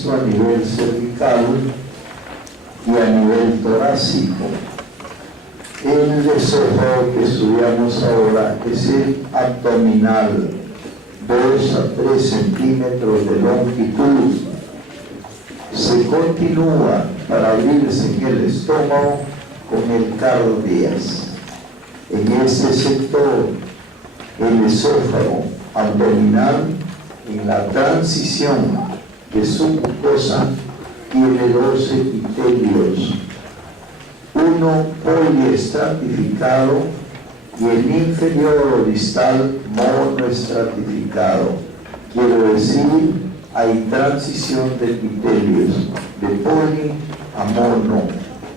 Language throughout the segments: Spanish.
esto a nivel cervical y a nivel torácico. El esófago que estudiamos ahora es el abdominal, 2 a 3 centímetros de longitud. Se continúa para abrirse en el estómago con el cardias. En este sector, el esófago abdominal, en la transición de su mucosa, tiene 2 epitelios, uno poliestratificado y el inferior o distal monoestratificado. Quiero decir, hay transición de epitelios de poli a mono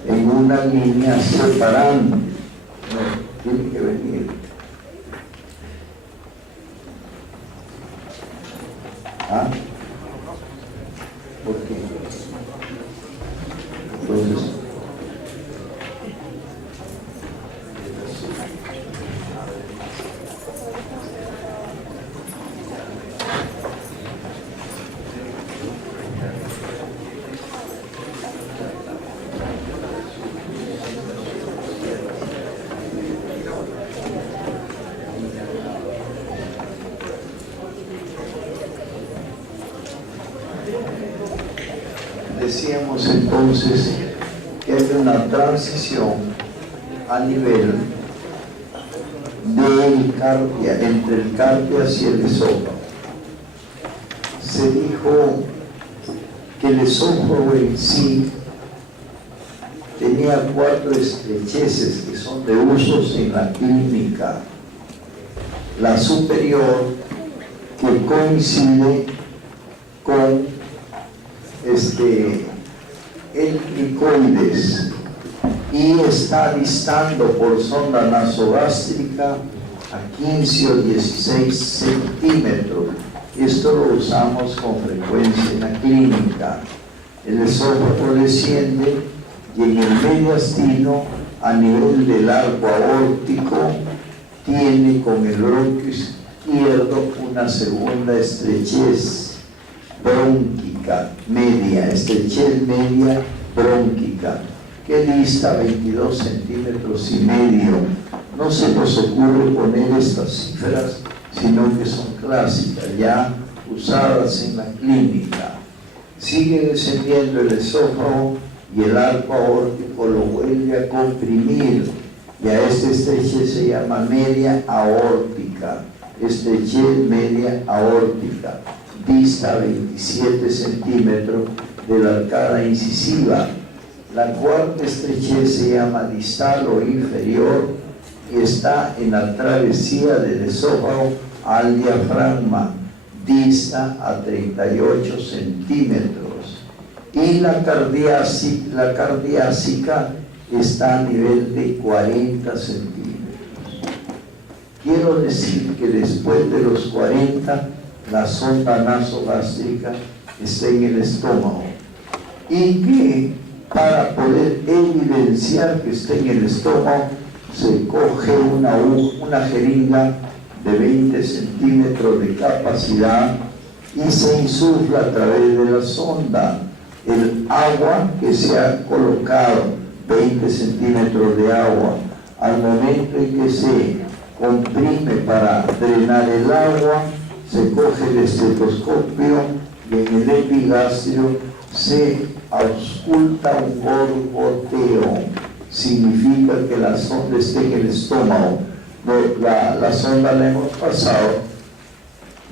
en una línea separante. No, tiene que venir. ¿Ah? ¿Por qué? Entonces, decíamos entonces que hay una transición a nivel del cardia, entre el cardias y el esófago. Se dijo que el esófago en sí tenía 4 estrecheces que son de usos en la clínica. La superior, que coincide con el cricoides y está distando por sonda nasogástrica a 15 o 16 centímetros. Esto lo usamos con frecuencia en la clínica. El esófago desciende y en el mediastino, a nivel del arco aórtico, tiene con el bronquio izquierdo una segunda estrechez brónquica media, estrechez media brónquica, que dista 22 centímetros y medio. No se nos ocurre poner estas cifras, sino que son clásicas, ya usadas en la clínica. Sigue descendiendo el esófago y el arco aórtico lo vuelve a comprimir, y a esta estrechez se llama media aórtica, estrechez media aórtica, dista 27 centímetros de la arcada incisiva. La cuarta estrechez se llama distal o inferior y está en la travesía del esófago al diafragma, dista a 38 centímetros. Y la cardiásica está a nivel de 40 centímetros. Quiero decir que después de los 40, la sonda nasogástrica está en el estómago, y que para poder evidenciar que está en el estómago se coge una jeringa de 20 centímetros de capacidad y se insufla a través de la sonda el agua que se ha colocado, 20 centímetros de agua. Al momento en que se comprime para drenar el agua, se coge el estetoscopio y en el epigastrio se ausculta un borboteo. Significa que la sonda está en el estómago. La sonda la hemos pasado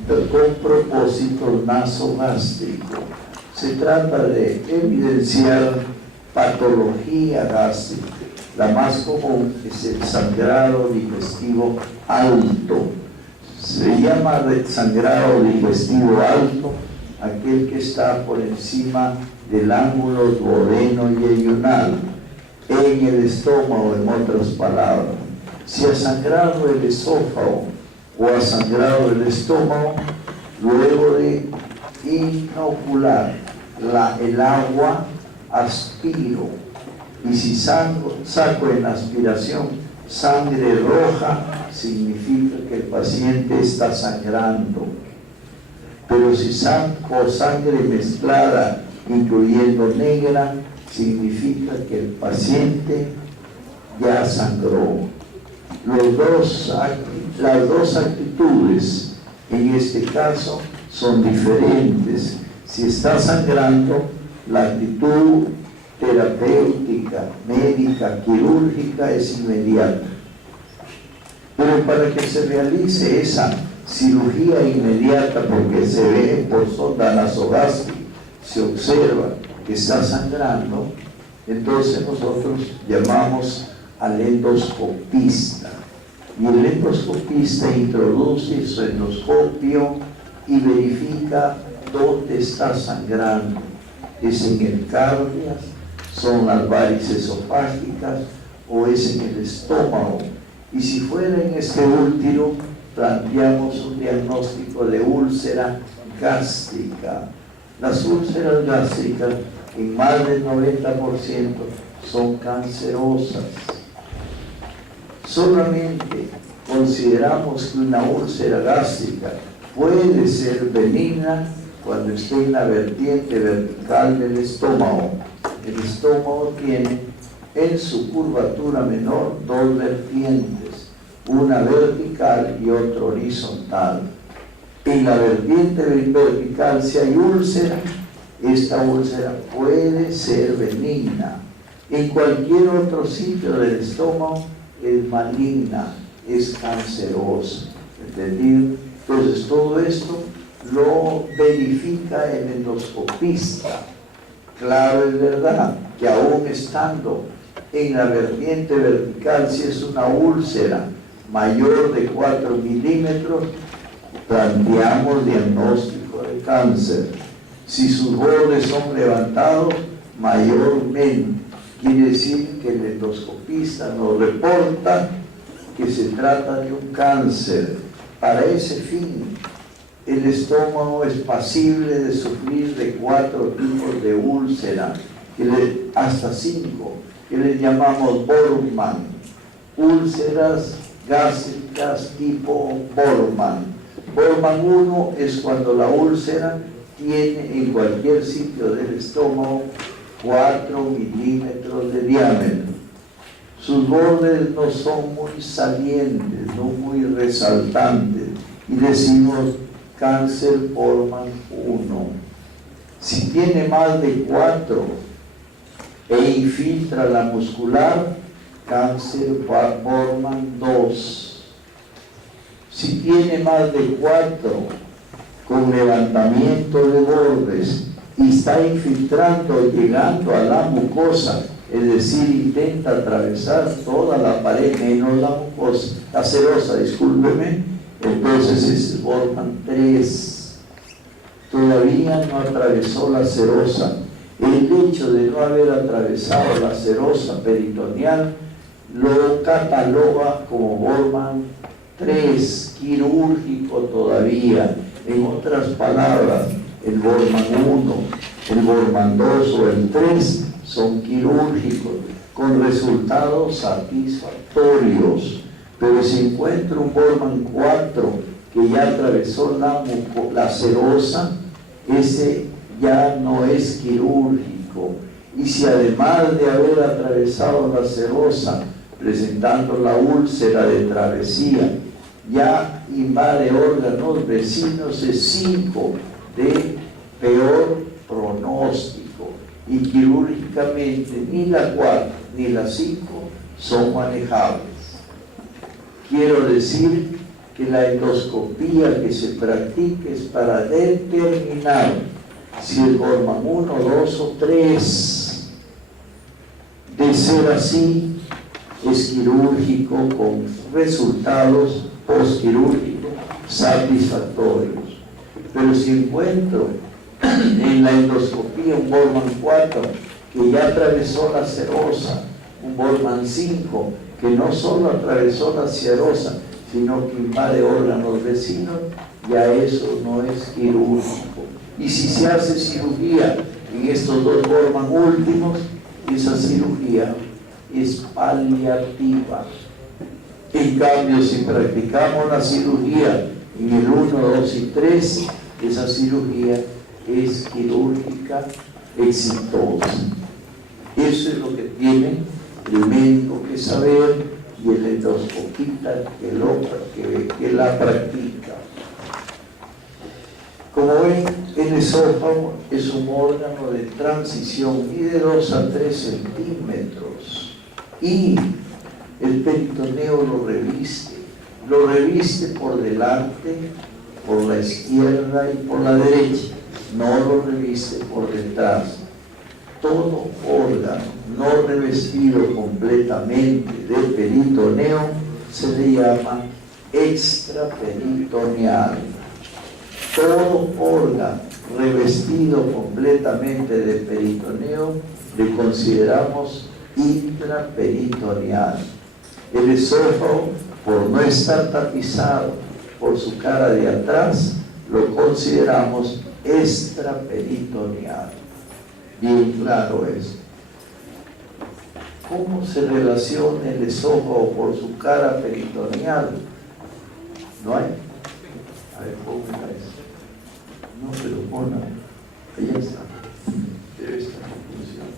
con propósito nasogástrico. Se trata de evidenciar patología gástrica. La más común es el sangrado digestivo alto. Se llama sangrado digestivo alto aquel que está por encima del ángulo duodeno y ayunal, en el estómago, en otras palabras. Si ha sangrado el esófago o ha sangrado el estómago, luego de inocular el agua, aspiro, y si saco en aspiración sangre roja, significa que el paciente está sangrando. Pero si sangre mezclada, incluyendo negra, significa que el paciente ya sangró. Las dos actitudes en este caso son diferentes. Si está sangrando, la actitud terapéutica, médica, quirúrgica es inmediata. Pero para que se realice esa cirugía inmediata, porque se ve por sonda nasogástrica, se observa que está sangrando, entonces nosotros llamamos al endoscopista. Y el endoscopista introduce su endoscopio y verifica dónde está sangrando. ¿Es en el cardias? ¿Son las varices esofágicas? ¿O es en el estómago? Y si fuera en este último, planteamos un diagnóstico de úlcera gástrica. Las úlceras gástricas, en más del 90%, son cancerosas. Solamente consideramos que una úlcera gástrica puede ser benigna cuando esté en la vertiente vertical del estómago. El estómago tiene en su curvatura menor dos vertientes, una vertical y otra horizontal. En la vertiente vertical, si hay úlcera, esta úlcera puede ser benigna. En cualquier otro sitio del estómago es maligna, es cancerosa. ¿Entendido? Entonces todo esto lo verifica el endoscopista. Claro, es verdad que aún estando en la vertiente vertical, si es una úlcera mayor de 4 milímetros, planteamos diagnóstico de cáncer. Si sus bordes son levantados, mayormente. Quiere decir que el endoscopista nos reporta que se trata de un cáncer. Para ese fin, el estómago es pasible de sufrir de 4 tipos de úlcera, hasta 5, que le llamamos Bormann. Úlceras gástricas tipo Bormann. Bormann 1 es cuando la úlcera tiene en cualquier sitio del estómago 4 milímetros de diámetro. Sus bordes no son muy salientes, no muy resaltantes, y decimos cáncer Bormann 1. Si tiene más de 4 e infiltra la muscular, cáncer Bormann 2. Si tiene más de 4 con levantamiento de bordes y está infiltrando, llegando a la mucosa, es decir, intenta atravesar toda la pared menos la mucosa, la serosa, discúlpeme, entonces es Bormann 3. Todavía no atravesó la serosa. El hecho de no haber atravesado la serosa peritoneal lo cataloga como Bormann 3, quirúrgico todavía. En otras palabras, el Bormann 1, el Bormann 2 o el 3 son quirúrgicos, con resultados satisfactorios. Pero si encuentro un Bormann 4 que ya atravesó la serosa, ese ya no es quirúrgico. Y si además de haber atravesado la serosa, presentando la úlcera de travesía, ya invade órganos vecinos, es 5 de peor pronóstico. Y quirúrgicamente ni la 4 ni la 5 son manejables. Quiero decir que la endoscopía que se practique es para determinar si el Bormann 1, 2 o 3. De ser así, es quirúrgico con resultados postquirúrgicos satisfactorios. Pero si encuentro en la endoscopía un Bormann 4 que ya atravesó la serosa, un Bormann 5 que no solo atravesó la serosa, sino que invade órganos vecinos, ya eso no es quirúrgico. Y si se hace cirugía en estos dos Bormann últimos, esa cirugía es paliativa. En cambio, si practicamos la cirugía en el 1, 2 y 3, esa cirugía es quirúrgica exitosa. Eso es lo que tiene el médico que saber y el endoscopista que la practica. Como ven, el esófago es un órgano de transición y de 2 a 3 centímetros, y el peritoneo lo reviste por delante, por la izquierda y por la derecha, no lo reviste por detrás. Todo órgano no revestido completamente de peritoneo se le llama extraperitoneal. Todo órgano revestido completamente de peritoneo le consideramos intraperitoneal. El esófago, por no estar tapizado por su cara de atrás, lo consideramos extraperitoneal. Bien claro es. ¿Cómo se relaciona el esófago por su cara peritoneal? ¿No hay? A ver, ponga eso. No, pero ponga. Ahí está. Debe estar en función.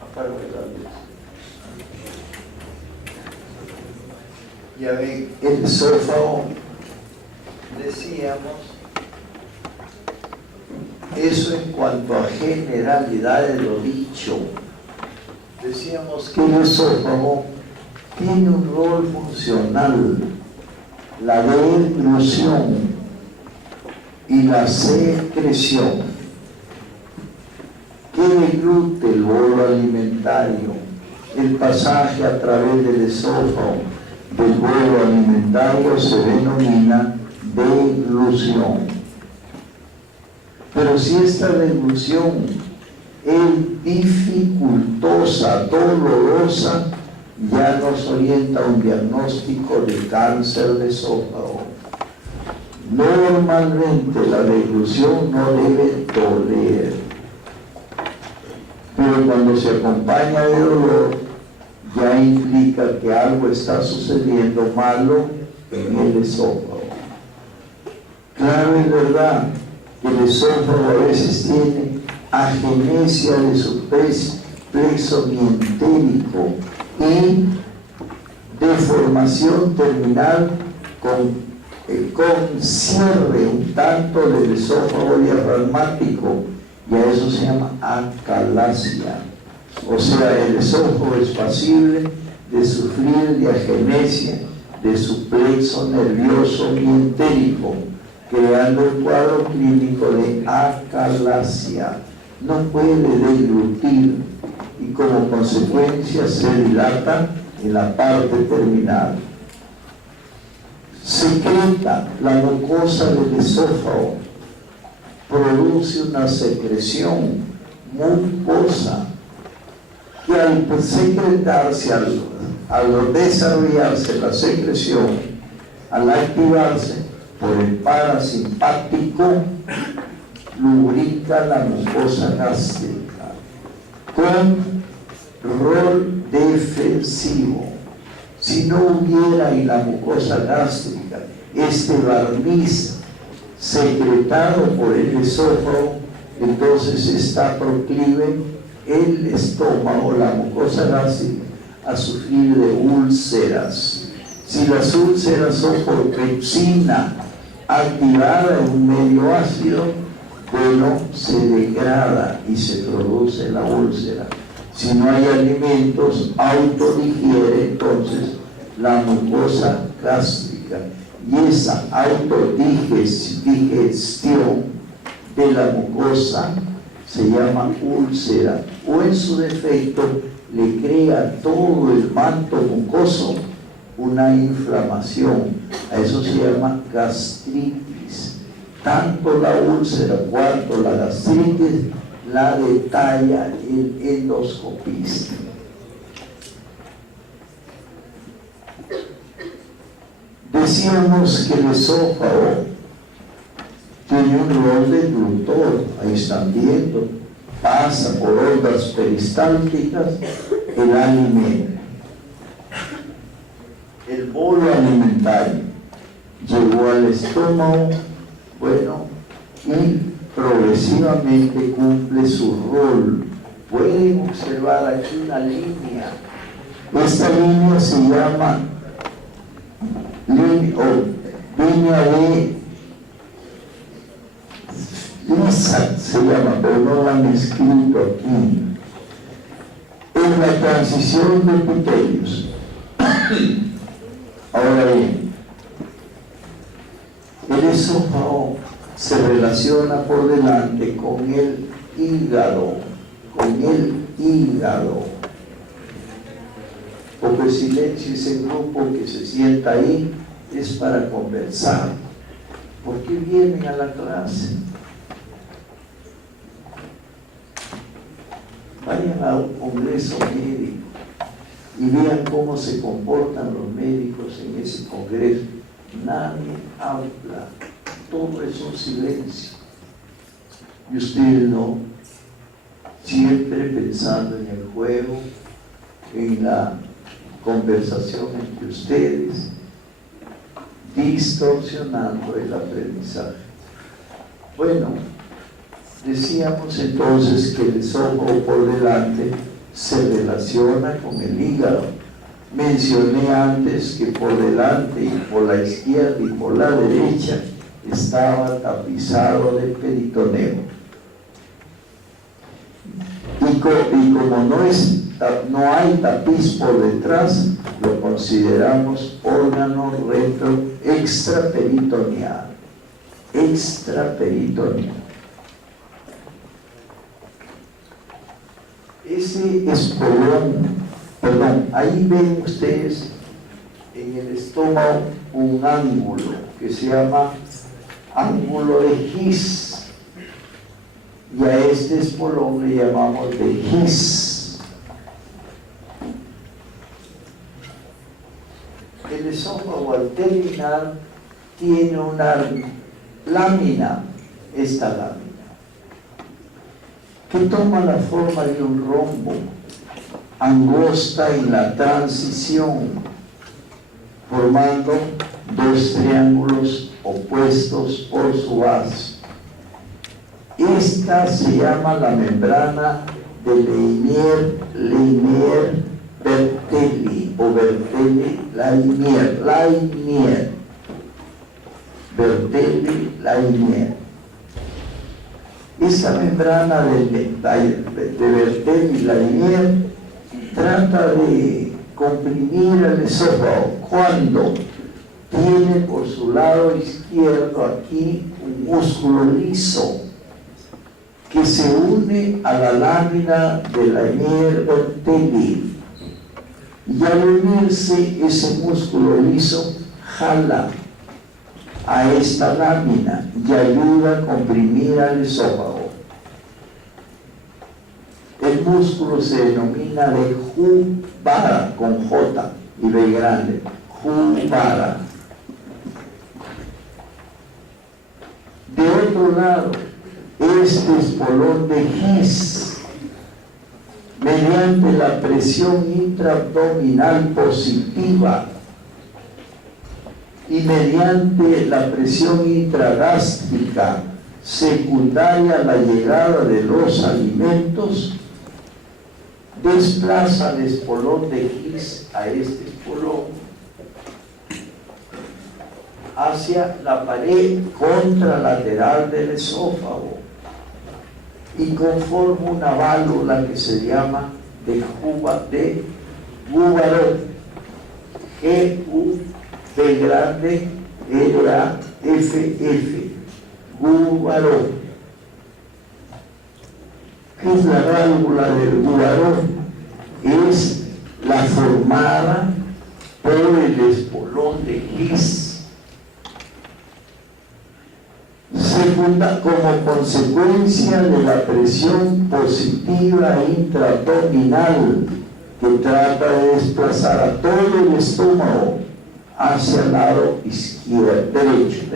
Apago la luz. Ya ven, el esófago, decíamos, eso en cuanto a generalidad de lo dicho. Decíamos que el esófago tiene un rol funcional, la deglución y la secreción. ¿Qué deglute el bolo alimentario? El pasaje a través del esófago del bolo alimentario se denomina deglución. Pero si esta deglución es dificultosa, dolorosa, ya nos orienta a un diagnóstico de cáncer de esófago. Normalmente la deglución no debe doler, pero cuando se acompaña de dolor, ya implica que algo está sucediendo malo en el esófago. Claro, es verdad que el esófago a veces tiene agenesia de su plexo mientérico y deformación terminal con cierre un tanto del esófago diafragmático, y a eso se llama acalasia. O sea, el esófago es pasible de sufrir de agenesia de su plexo nervioso mientérico, creando el cuadro clínico de acalasia. No puede deglutir y como consecuencia se dilata en la parte terminal. Secreta la mucosa del esófago, produce una secreción mucosa que al secretarse, al desarrollarse la secreción, al activarse por el parasimpático, lubrica la mucosa gástrica con rol defensivo. Si no hubiera en la mucosa gástrica este barniz secretado por el esófago, entonces está proclive el estómago, la mucosa gástrica, a sufrir de úlceras. Si las úlceras son por pepsina activada en un medio ácido, bueno, se degrada y se produce la úlcera. Si no hay alimentos, autodigiere entonces la mucosa gástrica, y esa autodigestión de la mucosa se llama úlcera, o en su defecto le crea todo el manto mucoso una inflamación. A eso se llama gastritis. Tanto la úlcera cuanto la gastritis la detalla el endoscopista. Decíamos que el esófago tiene un rol de glutor, ahí están viendo, pasa por ondas peristálticas el alimento. El bolo alimentario llegó al estómago, bueno, y progresivamente cumple su rol. Pueden observar aquí una línea. Esta línea se llama línea de Lisa, se llama, pero no la han escrito aquí. En la transición de epitelios. Ahora bien, el esófago se relaciona por delante con el hígado, Poco silencio, ese grupo que se sienta ahí es para conversar. ¿Por qué vienen a la clase? Vayan a un congreso médico y vean cómo se comportan los médicos en ese congreso. Nadie habla, todo es un silencio. Y ustedes no, siempre pensando en el juego, en la conversación entre ustedes, distorsionando el aprendizaje. Bueno, decíamos entonces que el esófago por delante se relaciona con el hígado. Mencioné antes que por delante y por la izquierda y por la derecha estaba tapizado de peritoneo. Y como no hay tapiz por detrás, lo consideramos órgano retro extraperitoneal. Ese espolón, ahí ven ustedes en el estómago un ángulo que se llama ángulo de His, y a este espolón le llamamos de His. El esófago al terminar tiene una lámina, esta lámina, que toma la forma de un rombo, angosta en la transición, formando dos triángulos opuestos por su base. Esta se llama la membrana de Leinier-Bertelli o Bertelli-Leinier. Bertelli-Leinier. Esa membrana de Bertelli-Leinier trata de comprimir el esófago cuando tiene por su lado izquierdo aquí un músculo liso que se une a la lámina de Leinier-Bertelli, y al unirse ese músculo liso jala a esta lámina y ayuda a comprimir al esófago. El músculo se denomina de Juvara, con J y B grande, Juvara. De otro lado, este espolón de His, mediante la presión intraabdominal positiva y mediante la presión intragástrica secundaria a la llegada de los alimentos, desplaza el espolón de His a este espolón hacia la pared contralateral del esófago y conforma una válvula que se llama de Gubaró, G-U-B grande R-A-F-F, Gubaró. ¿Qué es la válvula del Gubaró? Es la formada por el espolón de His. Segunda, como consecuencia de la presión positiva intraabdominal que trata de desplazar a todo el estómago hacia el lado izquierdo, derecho.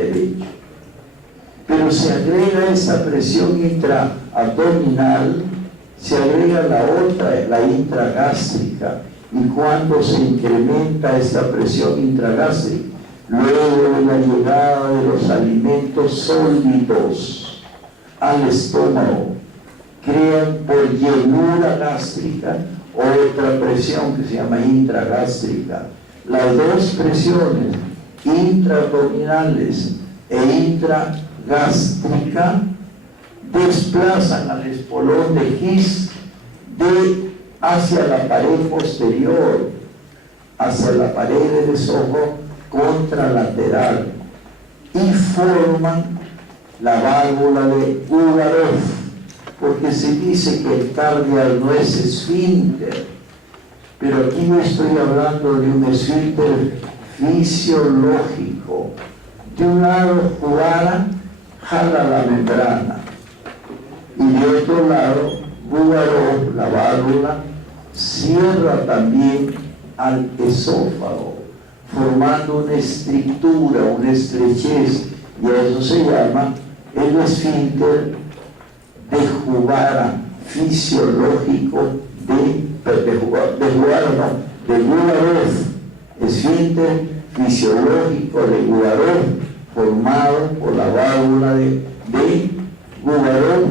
Pero se agrega esa presión intraabdominal Se agrega la otra, la intragástrica, y cuando se incrementa esta presión intragástrica, luego de la llegada de los alimentos sólidos al estómago, crean por llenura gástrica otra presión que se llama intragástrica. Las dos presiones, intraabdominales e intragástrica, desplazan al espolón de His hacia la pared posterior, hacia la pared del esófago contralateral, y forman la válvula de Uvarov, porque se dice que el cardial no es esfínter, pero aquí no estoy hablando de un esfínter fisiológico. De un lado, Juvara jala la membrana, y de otro lado, Uvarov, la válvula, cierra también al esófago, formando una estrictura, una estrechez, y a eso se llama el esfínter de Juvara fisiológico de Uvarov, esfínter fisiológico de Uvarov, formado por la válvula de Uvarov,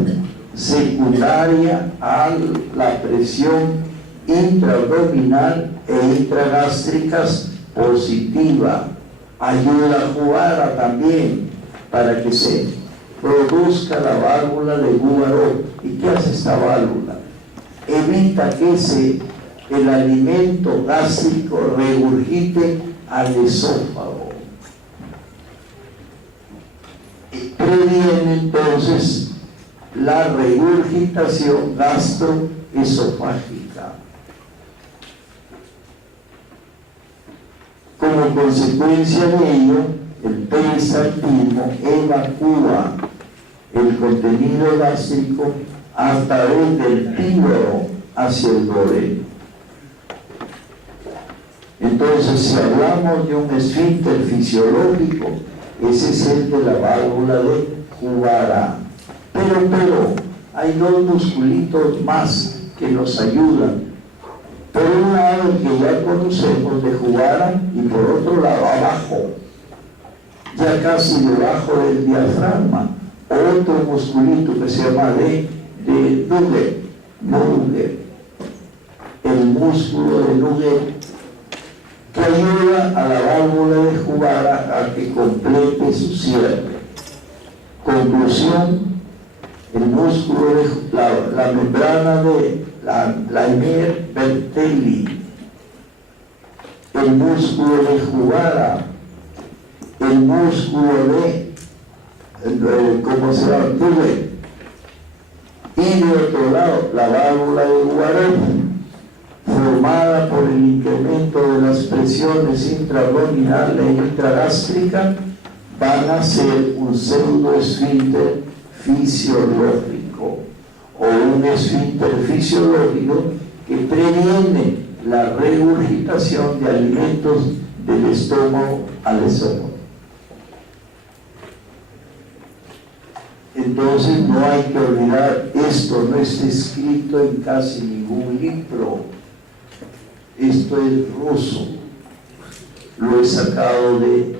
secundaria a la presión intraabdominal e intragástricas positiva. Ayuda a Juvara también para que se produzca la válvula de Uvarov. ¿Y qué hace esta válvula? Evita que el alimento gástrico regurgite al esófago. Previene entonces la regurgitación gastroesofágica. Como consecuencia de ello, el peristaltismo evacúa el contenido gástrico a través del píloro hacia el duodeno. Entonces, si hablamos de un esfínter fisiológico, ese es el de la válvula de Juvara. Pero hay dos musculitos más que nos ayudan. Por un lado, el que ya conocemos de Juvara, y por otro lado, abajo, ya casi debajo del diafragma, otro musculito que se llama de Nugget, el músculo de Nugget, que ayuda a la válvula de Juvara a que complete su cierre. Conclusión: el músculo de la membrana de Laimer Bertelli, el músculo de Juvara, el músculo de ¿cómo se llama? Nugget, y de otro lado la válvula de Uvarov, formada por el incremento de las presiones intraabdominal e intragástrica, van a ser un pseudoesfínter fisiológico o un esfínter fisiológico que previene la regurgitación de alimentos del estómago al esófago. Entonces no hay que olvidar, esto no está escrito en casi ningún libro, esto es ruso, lo he sacado de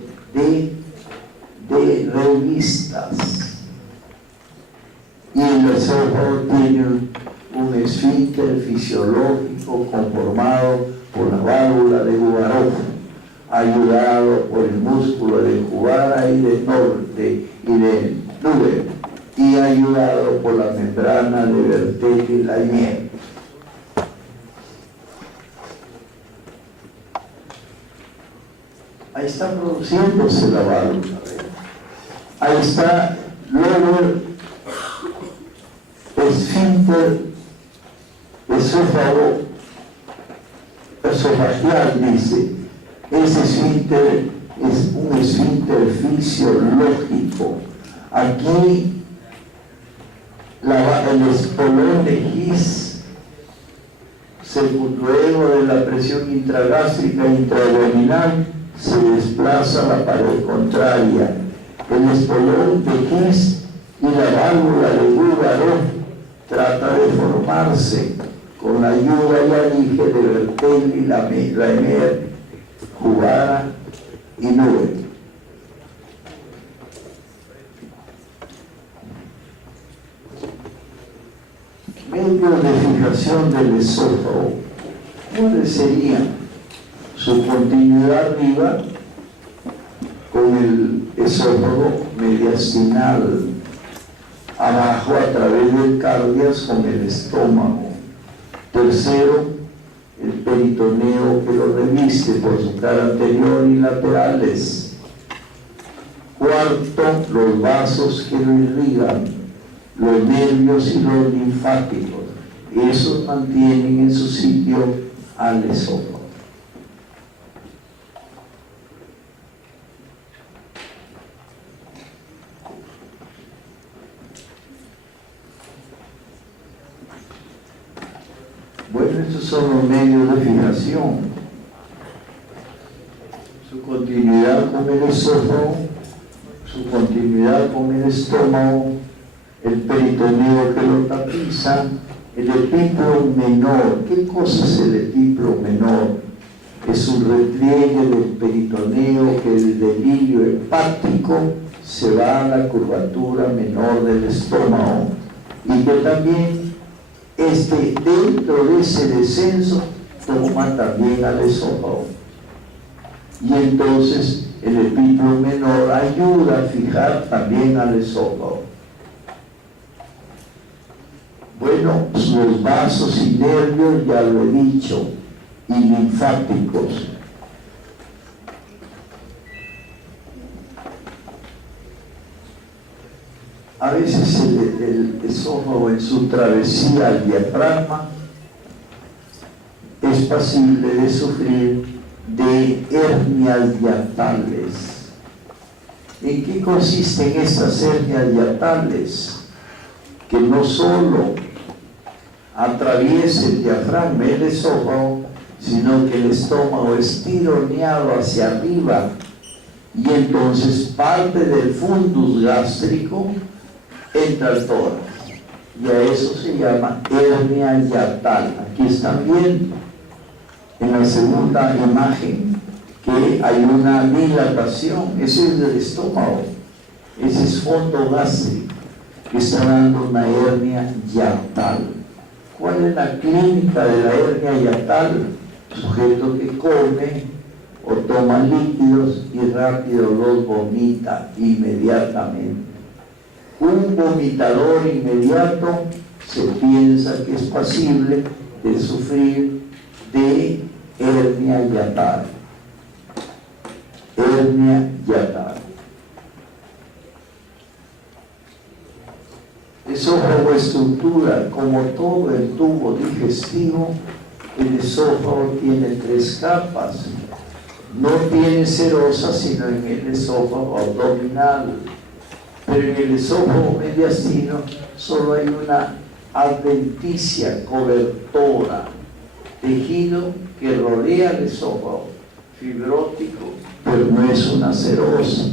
revistas. Y el esófago tiene un esfínter fisiológico conformado por la válvula de Uvarov, ayudado por el músculo de Juvara y de Nugget, y ayudado por la membrana de Bertelli-Laimer. Ahí está produciéndose la válvula. Ahí está luego el esfínter esofagial, dice. Ese esfínter es un esfínter fisiológico. Aquí el espolón de His, luego de la presión intragástrica e intraabdominal, se desplaza a la pared contraria. El espolón de His y la válvula de Uvarov trata de formarse con la ayuda, ya dije, de Bertelli, Lamer, Juvara y Nube. Medios de fijación del esófago. ¿Cuáles serían? Su continuidad arriba con el esófago mediastinal, abajo a través del cardias con el estómago. Tercero, el peritoneo que lo reviste por su cara anterior y laterales. Cuarto, los vasos que lo irrigan, los nervios y los linfáticos. Esos mantienen en su sitio al esófago. Bueno, estos son los medios de fijación. Su continuidad con el esófago, su continuidad con el estómago, el peritoneo que lo tapiza, el epíplo menor. ¿Qué cosa es el epíplo menor? Es un repliegue del peritoneo que desde el hilio hepático se va a la curvatura menor del estómago y que también dentro de ese descenso toma también al esófago. Y entonces el epíplo menor ayuda a fijar también al esófago. Bueno, los vasos y nervios ya lo he dicho, y linfáticos. A veces el esófago en su travesía al diafragma es pasible de sufrir de hernias hiatales. ¿En qué consisten estas hernias hiatales? Que no solo atraviesa el diafragma, el esófago, sino que el estómago es tironeado hacia arriba y entonces parte del fundus gástrico entra al tórax, y a eso se llama hernia hiatal. Aquí están viendo en la segunda imagen que hay una dilatación. Ese es del estómago, ese es fondo gástrico que está dando una hernia hiatal. ¿Cuál es la clínica de la hernia hiatal? Sujeto que come o toma líquidos y rápido los vomita inmediatamente. Un vomitador inmediato se piensa que es pasible de sufrir de hernia hiatal. Hernia hiatal. Esófago estructura, como todo el tubo digestivo, el esófago tiene 3 capas. No tiene serosa sino en el esófago abdominal. Pero en el esófago mediastino solo hay una adventicia cobertora, tejido que rodea el esófago, fibrótico, pero no es una serosa.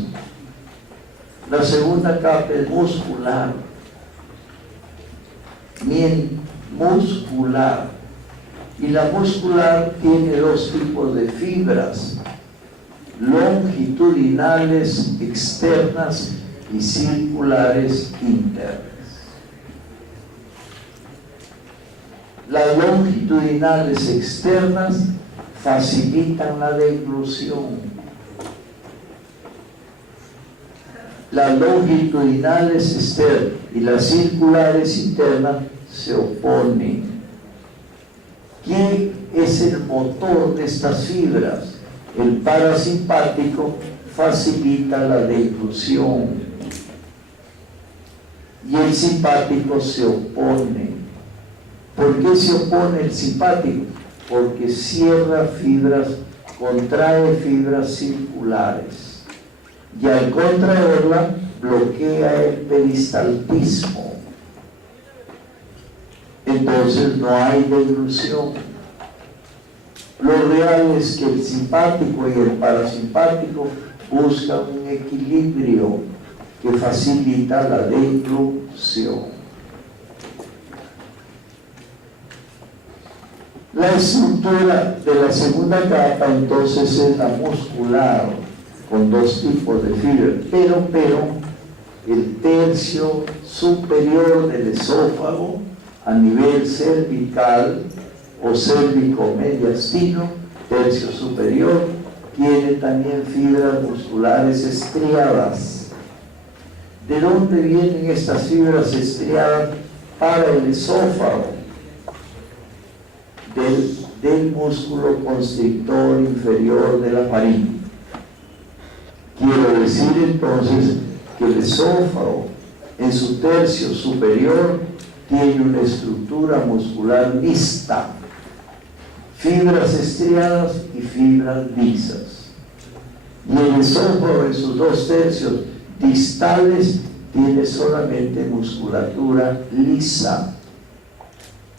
La segunda capa es muscular, bien muscular, y la muscular tiene 2 tipos de fibras, longitudinales externas y circulares internas. Las longitudinales externas facilitan la deglución. Las longitudinales externas y las circulares internas se oponen. ¿Quién es el motor de estas fibras? El parasimpático facilita la deglución y el simpático se opone. ¿Por qué se opone el simpático? Porque cierra fibras, contrae fibras circulares y al contraerla bloquea el peristaltismo. Entonces no hay deglución. Lo real es que el simpático y el parasimpático buscan un equilibrio que facilita la deglución. La estructura de la segunda capa entonces es la muscular, con dos tipos de fibra, pero el tercio superior del esófago a nivel cervical o cérvico-mediastino, tercio superior, tiene también fibras musculares estriadas. ¿De dónde vienen estas fibras estriadas para el esófago? Del músculo constrictor inferior de la faringe. Quiero decir entonces que el esófago en su tercio superior tiene una estructura muscular mixta, fibras estriadas y fibras lisas. Y el esófago en sus dos tercios distales tiene solamente musculatura lisa,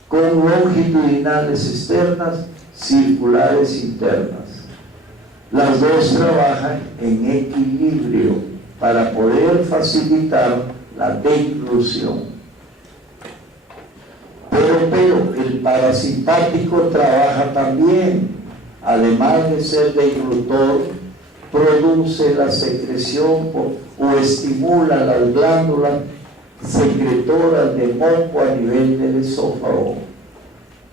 con longitudinales externas, circulares internas. Las dos trabajan en equilibrio para poder facilitar la declusión. Pero el parasimpático trabaja también, además de ser deglutor, produce la secreción o estimula las glándulas secretoras de moco a nivel del esófago.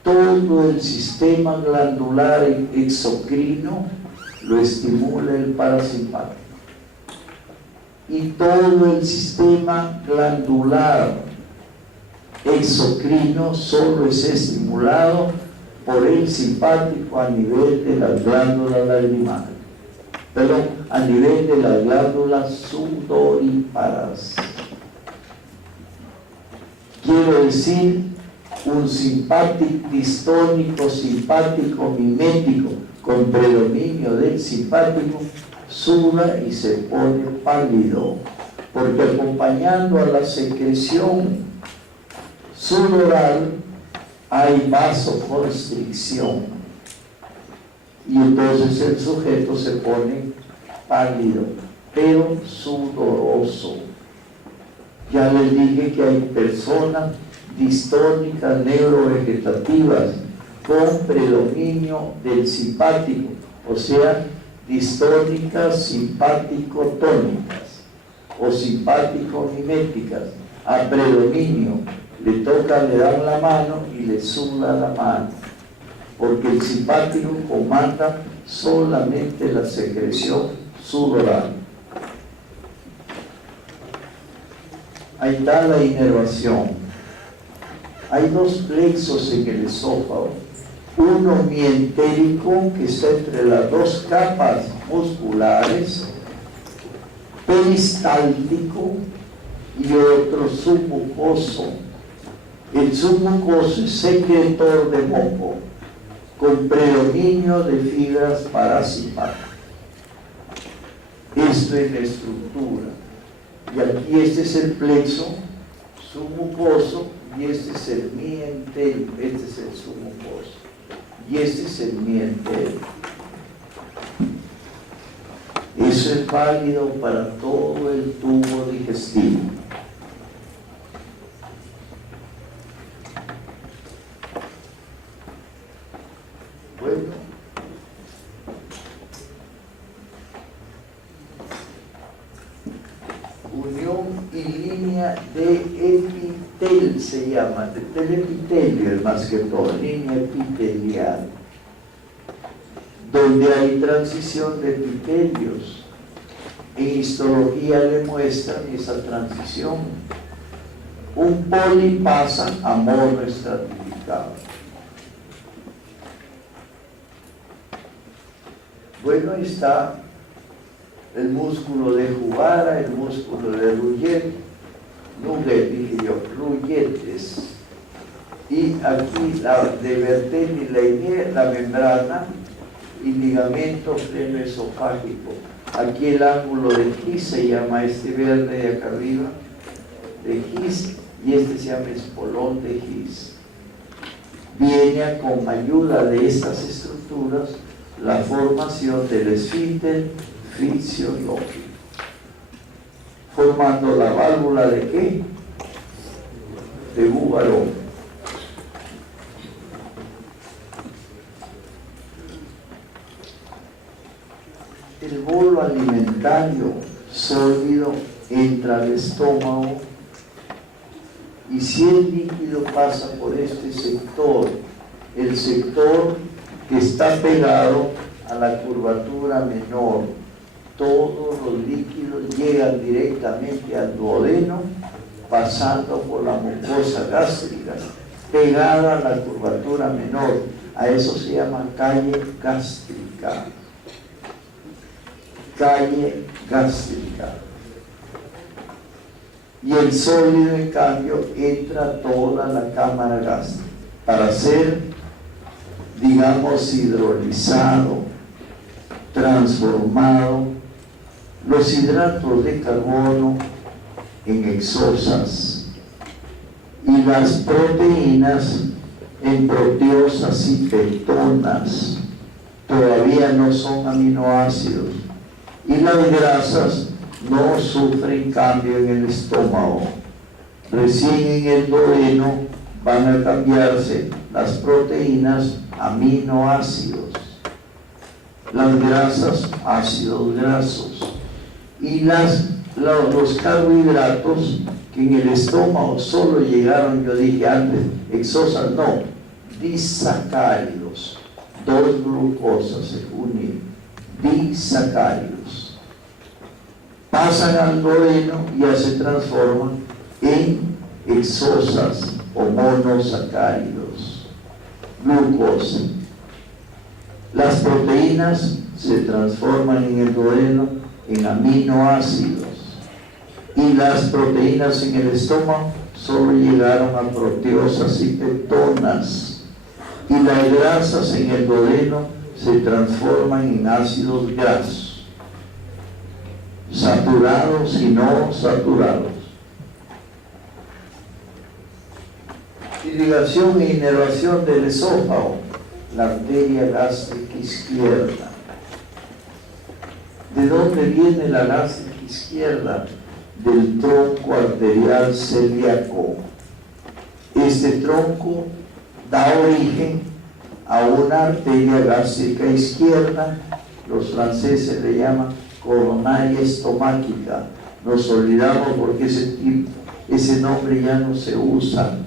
Todo el sistema glandular exocrino lo estimula el parasimpático. Y todo el sistema glandular exocrino solo es estimulado por el simpático a nivel de las glándulas lagrimales. Perdón, a nivel de las glándulas sudoríparas. Quiero decir, un simpático distónico, simpático mimético, con predominio del simpático, suda y se pone pálido, porque acompañando a la secreción sudoral hay vasoconstricción, y entonces el sujeto se pone pálido, pero sudoroso. Ya les dije que hay personas distónicas neurovegetativas con predominio del simpático, o sea, distónicas simpático-tónicas o simpático-miméticas, a predominio. Le toca, le dan la mano y le suda la mano, porque el simpático comanda solamente la secreción sudoral. Ahí está la inervación. Hay dos plexos en el esófago, uno mientérico, que está entre las dos capas musculares, peristáltico, y otro submucoso. El submucoso es secretor de moco, con predominio de fibras parasimpáticas. Esto es la estructura. Y aquí este es el plexo submucoso, y este es el mientérico, este es el submucoso, y este es el mientérico. Eso es válido para todo el tubo digestivo. Bueno, unión y línea de epitel se llama, del epitelio es más que todo, línea epitelial, donde hay transición de epitelios. En histología le muestran esa transición. Un poli pasa a monoestratificado. Bueno, ahí está el músculo de Juvara, el músculo de Rouget, Rougetes, y aquí la de Bertel y Leinier, la membrana y ligamento frenoesofágico. Aquí el ángulo de His se llama este verde de acá arriba, de His, y este se llama espolón de His. Viene con ayuda de estas estructuras la formación del esfínter fisiológico, formando la válvula de ¿qué? De Bouguereau. el bolo alimentario sólido entra al estómago y si el líquido pasa por este sector, el sector que está pegado a la curvatura menor, todos los líquidos llegan directamente al duodeno, pasando por la mucosa gástrica, pegada a la curvatura menor. A eso se llama calle gástrica. Calle gástrica. Y el sólido, en cambio, entra a toda la cámara gástrica para ser, digamos, hidrolizado, transformado. Los hidratos de carbono en exosas y las proteínas en proteosas y peptonas. Todavía no son aminoácidos. Y las grasas no sufren cambio en el estómago. Recién en el duodeno van a cambiarse las proteínas a aminoácidos, las grasas ácidos grasos y los carbohidratos que en el estómago solo llegaron, yo dije antes, exosas, no, disacáridos, dos glucosas se unen, disacáridos, pasan al duodeno y ya se transforman en exosas o monosacáridos, glucosa. Las proteínas se transforman en el duodeno en aminoácidos y las proteínas en el estómago solo llegaron a proteosas y peptonas y las grasas en el duodeno se transforman en ácidos grasos, saturados y no saturados. Irrigación e inervación del esófago, la arteria gástrica izquierda. ¿De dónde viene la gástrica izquierda? Del tronco arterial celíaco. Este tronco da origen a una arteria gástrica izquierda, los franceses le llaman coronaria estomáquica. Nos olvidamos porque ese nombre ya no se usa.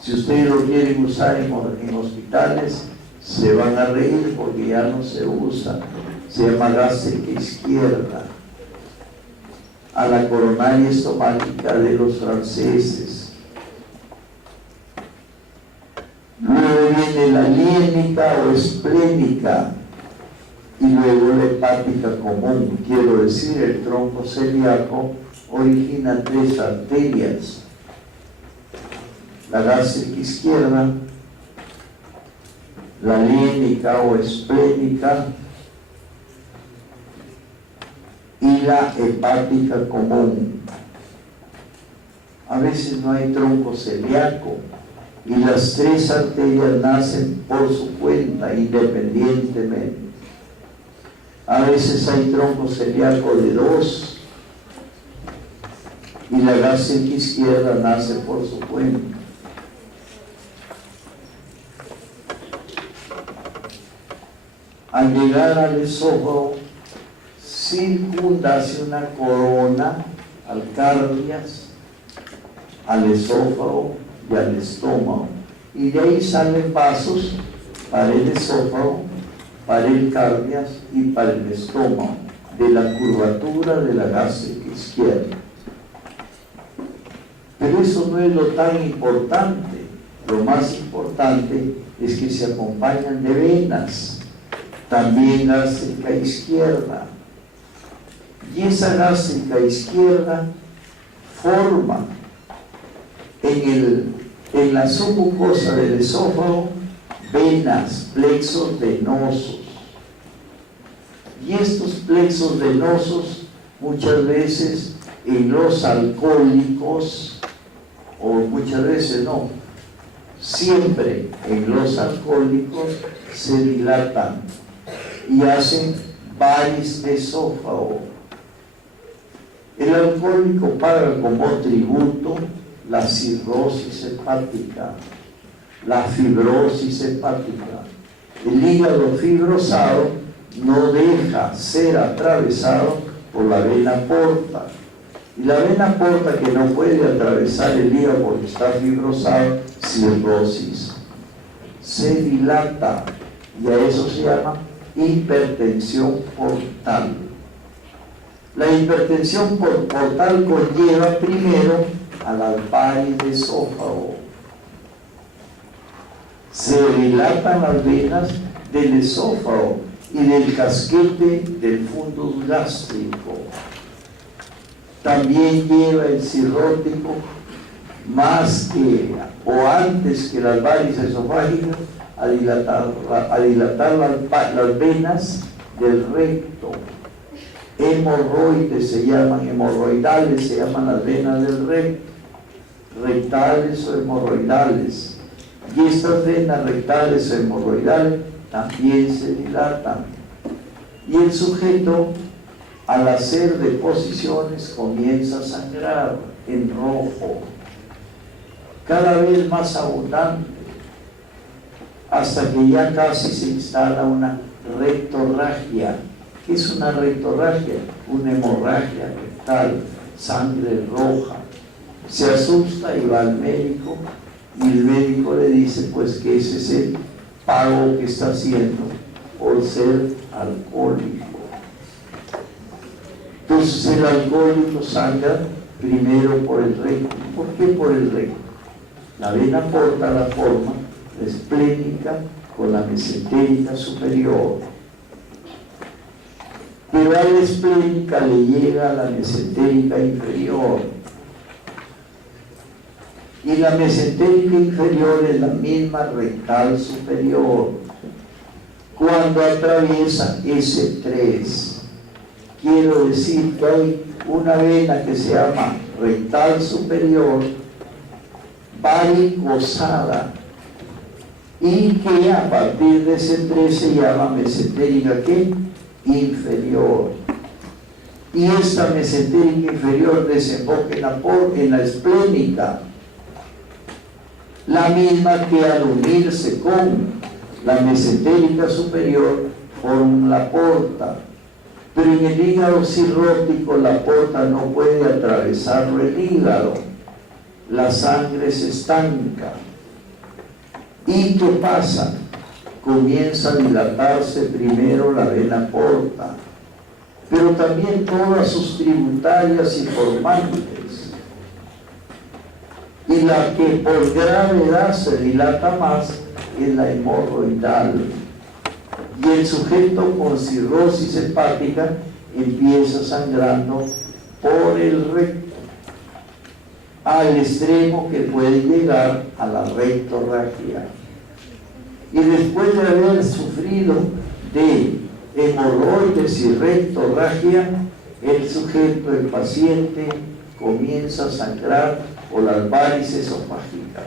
Si ustedes lo quieren usar en hospitales, se van a reír porque ya no se usa. Se llama gástrica izquierda. A la coronaria estomáquica de los franceses. Luego viene la liénica o esplénica y luego la hepática común. Quiero decir, el tronco celíaco origina tres arterias: la gástrica izquierda, la liénica o esplénica y la hepática común. A veces no hay tronco celíaco y las tres arterias nacen por su cuenta, independientemente. A veces hay tronco celíaco de dos y la gástrica izquierda nace por su cuenta. Al llegar al esófago, circunda hacia una corona al cardias, al esófago y al estómago. Y de ahí salen vasos para el esófago, para el cardias y para el estómago, de la curvatura de la gástrica izquierda. Pero eso no es lo tan importante. Lo más importante es que se acompañan de venas, también gástrica izquierda. Y esa gástrica izquierda forma en la submucosa del esófago venas, plexos venosos. Y estos plexos venosos muchas veces en los alcohólicos, o muchas veces no, siempre en los alcohólicos se dilatan y hacen varices de esófago. El alcohólico paga como tributo la cirrosis hepática, la fibrosis hepática. El hígado fibrosado no deja ser atravesado por la vena porta. Y la vena porta que no puede atravesar el hígado porque está fibrosado, cirrosis. Se dilata y a eso se llama hipertensión portal. La hipertensión portal conlleva primero al alpari de esófago. Se dilatan las venas del esófago y del casquete del fundus gástrico. También lleva el cirrótico más que o antes que las varices esofágicas a dilatar las venas del recto. Hemorroides se llaman, hemorroidales se llaman las venas del recto, rectales o hemorroidales. Y estas venas rectales o hemorroidales también se dilatan. Y el sujeto, al hacer deposiciones, comienza a sangrar en rojo, cada vez más abundante, hasta que ya casi se instala una rectorragia. ¿Qué es una rectorragia? Una hemorragia rectal, sangre roja. Se asusta y va al médico, y el médico le dice pues que ese es el pago que está haciendo por ser alcohólico. Entonces el alcohólico sangra primero por el recto. ¿Por qué por el recto? La vena porta la forma la esplénica con la mesentérica superior, pero a la esplénica le llega la mesentérica inferior, y la mesentérica inferior es la misma rectal superior. Cuando atraviesa S3, quiero decir que hay una vena que se llama rectal superior varicosada, y que a partir de S3 se llama mesentérica ¿qué? Inferior. Y esta mesentérica inferior desemboca en la esplénica, la misma que al unirse con la mesentérica superior forma la porta. Pero en el hígado cirrótico la porta no puede atravesarlo el hígado, la sangre se estanca. ¿Y qué pasa? Comienza a dilatarse primero la vena porta, pero también todas sus tributarias y formantes. Y la que por gravedad se dilata más es la hemorroidal. Y el sujeto con cirrosis hepática empieza sangrando por el recto, al extremo que puede llegar a la rectorragia. Y después de haber sufrido de hemorroides y rectorragia, el sujeto, el paciente, comienza a sangrar por las varices esofágicas.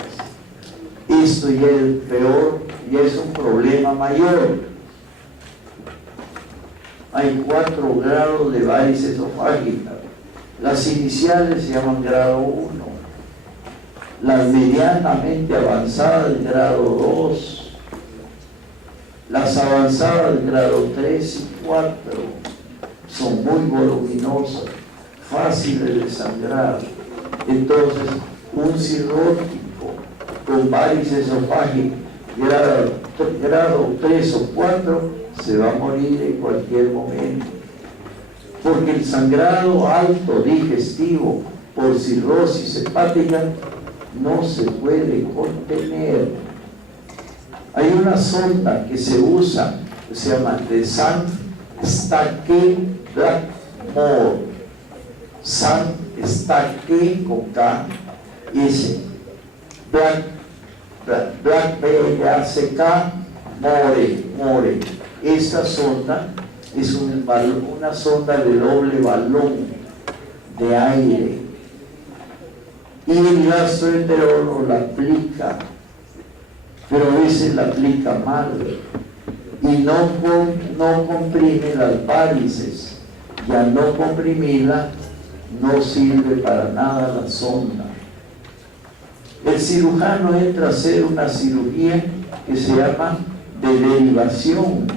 Esto ya es peor, ya es un problema mayor. Hay 4 grados de varices esofágicas. Las iniciales se llaman grado 1, las medianamente avanzadas grado 2, las avanzadas grado 3 y 4 son muy voluminosas, fáciles de sangrar. Entonces un cirrótico con varices esofágicas grado 3 o 4 se va a morir en cualquier momento, porque el sangrado alto digestivo por cirrosis hepática no se puede contener. Hay una sonda que se usa, que se llama de San Stake Blackmore, San Stake con K, S, Black B-A-C-K, More. Esta sonda es una sonda de doble balón de aire, y el gastroenterólogo la aplica, pero a veces la aplica mal y no comprime las varices. Ya no comprimirla no sirve para nada la sonda. El cirujano entra a hacer una cirugía que se llama de derivación,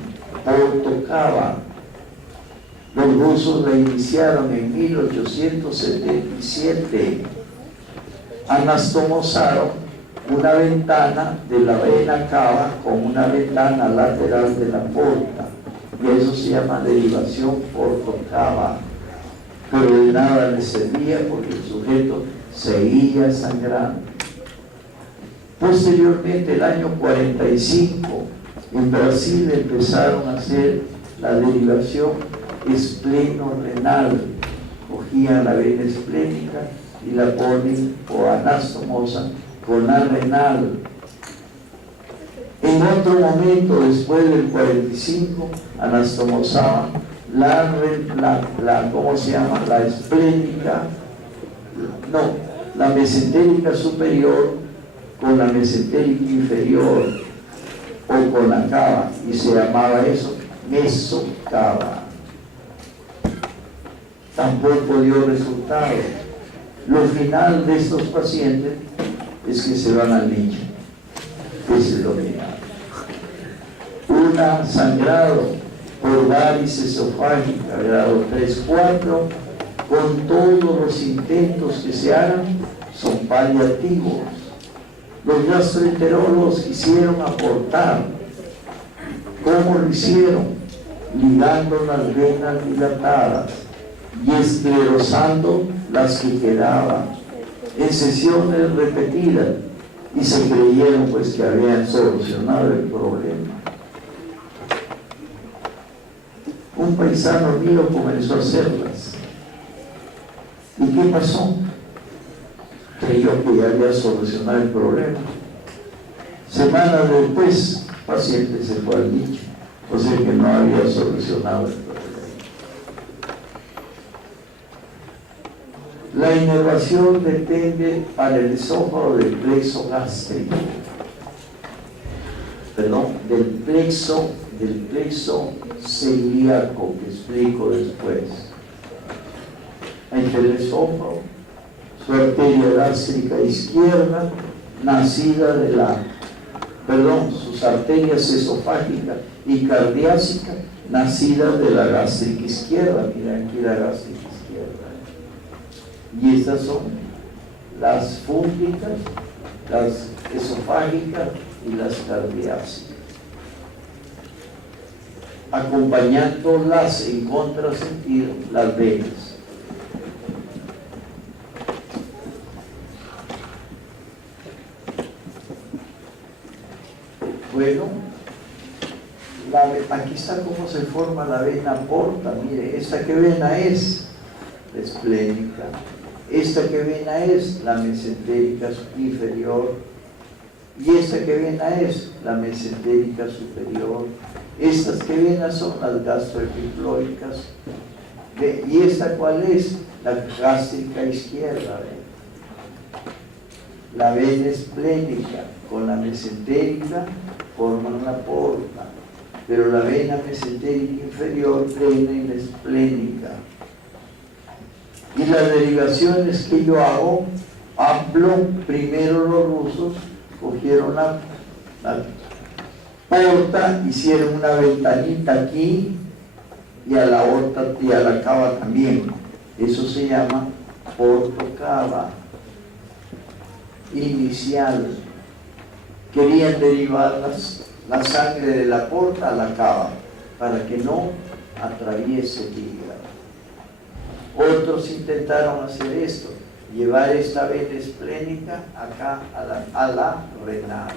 Porto Cava. Los rusos la iniciaron en 1877. Anastomosaron una ventana de la vena cava con una ventana lateral de la porta, y eso se llama derivación Porto Cava. Pero de nada le servía porque el sujeto seguía sangrando. Posteriormente, el año 45, en Brasil empezaron a hacer la derivación espleno-renal. Cogían la vena esplénica y la ponen o anastomosan con la renal. En otro momento, después del 45, anastomosaban ¿cómo se llama? La esplénica, no, la mesentérica superior con la mesentérica inferior o con la cava, y se llamaba eso mesocava. Tampoco dio resultado. Lo final de estos pacientes es que se van al nicho. Ese es lo final. Una sangrado por varices esofágica, grado 3-4, con todos los intentos que se hagan, son paliativos. Los gastroenterólogos quisieron aportar. ¿Cómo lo hicieron? Ligando las venas dilatadas y esclerosando las que quedaban en sesiones repetidas, y se creyeron pues que habían solucionado el problema. Un paisano mío comenzó a hacerlas. ¿Y qué pasó? Creyó que ya había solucionado el problema. Semanas después, el paciente se fue al nicho, o sea que no había solucionado el problema. La inervación depende para el esófago del plexo gástrico, del plexo celíaco, que explico después. Entre el esófago, su arteria gástrica izquierda, nacida de sus arterias esofágicas y cardiácicas, nacidas de la gástrica izquierda. Miren aquí la gástrica izquierda. Y estas son las fúngicas, las esofágicas y las cardiácicas. Acompañándolas en contrasentido, las venas. Bueno, aquí está cómo se forma la vena porta. Mire, esta que vena es la esplénica, esta que vena es la mesentérica inferior, y esta que vena es la mesentérica superior. Estas que venas son las gastroepiploicas. ¿Y esta cuál es? La gástrica izquierda. La vena esplénica con la mesentérica forman una porta, pero la vena mesentérica inferior drena en la esplénica. Y las derivaciones que yo hago, primero los rusos cogieron la porta, hicieron una ventanita aquí y a la aorta y a la cava también. Eso se llama portocava inicial. Querían derivar la sangre de la porta a la cava para que no atraviese el hígado. Otros intentaron hacer esto, llevar esta vena esplénica acá a la renal.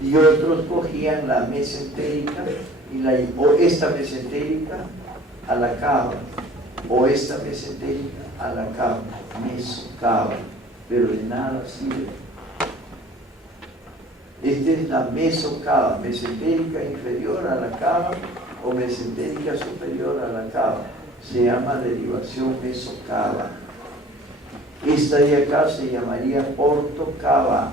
Y otros cogían la mesentérica o esta mesentérica a la cava, o esta mesentérica a la cava, mesocava, pero de nada sirve. Esta es la mesocava, mesentérica inferior a la cava o mesentérica superior a la cava. Se llama derivación mesocava. Esta de acá se llamaría portocava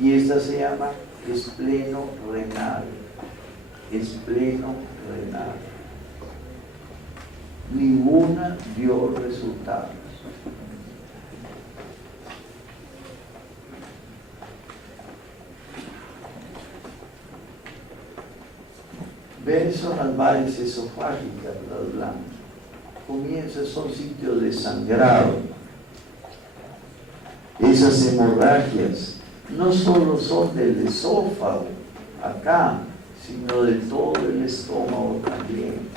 y esta se llama espleno renal. Espleno renal. Ninguna dio resultados. son las varices esofágicas, las blancas. Son sitios de sangrado. Esas hemorragias no solo son del esófago, acá, sino de todo el estómago también.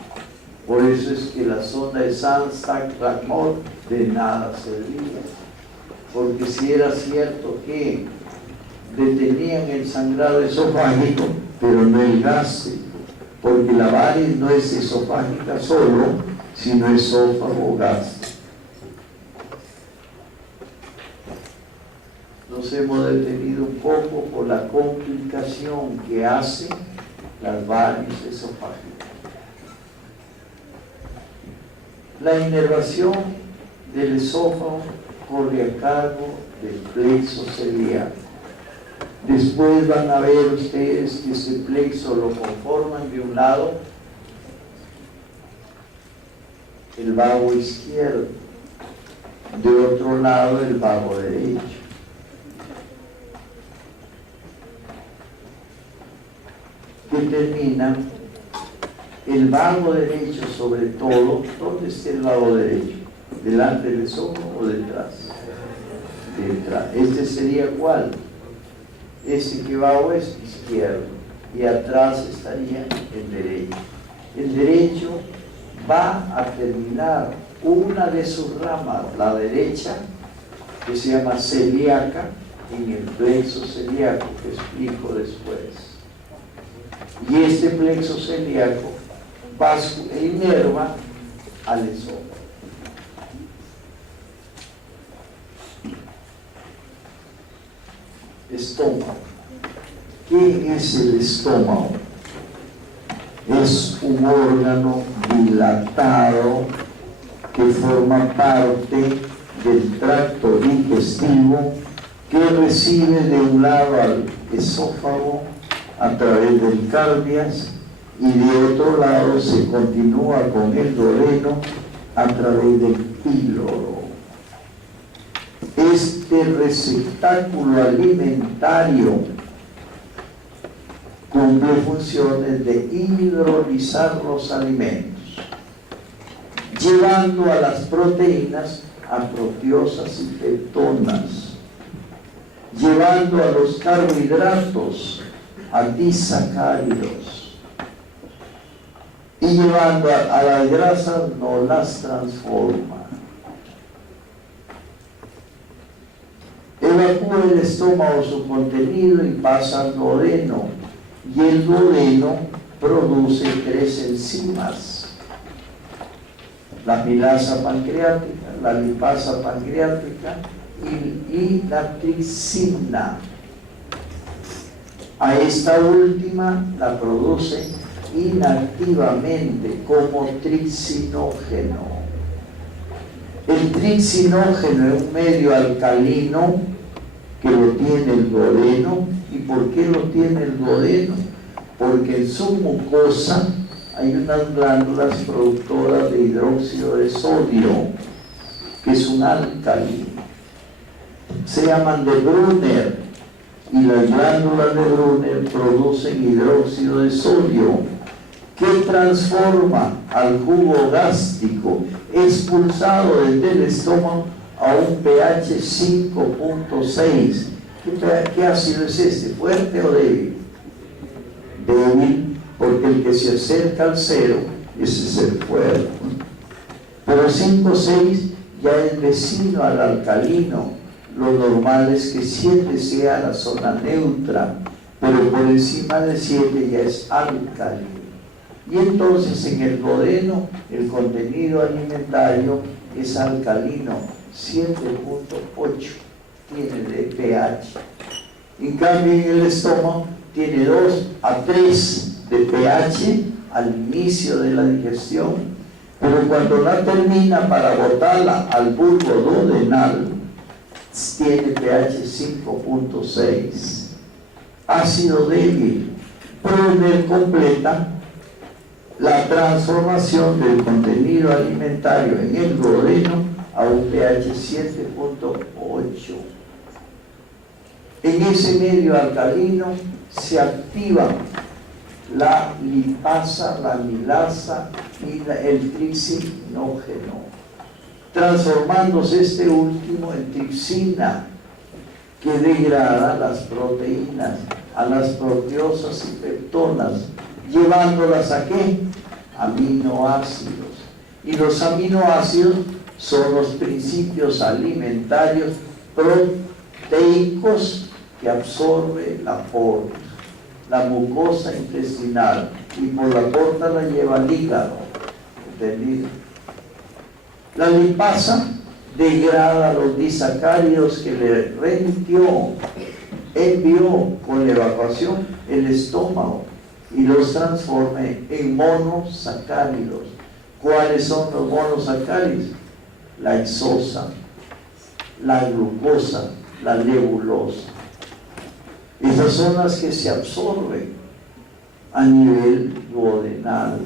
Por eso es que la sonda de Sangst-Ragmor de nada servía. Porque si era cierto que detenían el sangrado esofágico, pero no el gástrico, porque la variz no es esofágica solo, sino esófago gástrico. Nos hemos detenido un poco por la complicación que hacen las varices esofágicas. La inervación del esófago corre a cargo del plexo celíaco. Después van a ver ustedes que este plexo lo conforman de un lado el vago izquierdo, de otro lado el vago derecho. Que termina el vago derecho sobre todo. ¿Dónde está el vago derecho? ¿Delante del esófago o detrás? Detrás. ¿Este sería cuál? Este que vago es izquierdo y atrás estaría el derecho. El derecho va a terminar una de sus ramas, la derecha, que se llama celíaca, en el plexo celíaco, que explico después. Y este plexo celíaco inerva al esófago. Estómago. ¿Qué es el estómago? Es un órgano dilatado que forma parte del tracto digestivo, que recibe de un lado al esófago a través del cardias y de otro lado se continúa con el duodeno a través del píloro. Este receptáculo alimentario cumple funciones de hidrolizar los alimentos, llevando a las proteínas a proteosas y peptonas, llevando a los carbohidratos a disacáridos y llevando a las grasas no las transforma. Evacúa el estómago su contenido y pasa al duodeno, y el duodeno produce 3 enzimas: la amilasa pancreática, la lipasa pancreática y la tripsina. A esta última la produce inactivamente como tripsinógeno. El tripsinógeno es un medio alcalino que lo tiene el duodeno. ¿Y por qué lo tiene el duodeno? Porque en su mucosa hay unas glándulas productoras de hidróxido de sodio, que es un álcali. Se llaman de Brunner, y las glándulas de Brunner producen hidróxido de sodio, que transforma al jugo gástrico expulsado desde el estómago a un pH 5.6. ¿Qué ácido es este? ¿Fuerte o débil? Débil, porque el que se acerca al 0, ese es el fuerte. Pero 5.6 ya es vecino al alcalino. Lo normal es que 7 sea la zona neutra, pero por encima de 7 ya es alcalino. Y entonces en el duodeno el contenido alimentario es alcalino, 7.8 tiene de pH. En cambio en el estómago tiene 2 a 3 de pH al inicio de la digestión, pero cuando la termina para botarla al bulbo duodenal tiene pH 5.6. Ácido débil. Brunner completa la transformación del contenido alimentario en el duodeno a un pH 7.8. En ese medio alcalino se activan la lipasa, la milasa y el tripsinógeno, transformándose este último en tripsina, que degrada las proteínas, a las proteosas y peptonas, llevándolas ¿a qué? Aminoácidos. Y los aminoácidos son los principios alimentarios proteicos que absorbe la porta, la mucosa intestinal, y por la porta la lleva al hígado. ¿Entendido? La lipasa degrada los disacáridos que le envió con la evacuación el estómago y los transforma en monosacáridos. ¿Cuáles son los monosacáridos? La isosa, la glucosa, la levulosa. Esas son las que se absorben a nivel duodenal.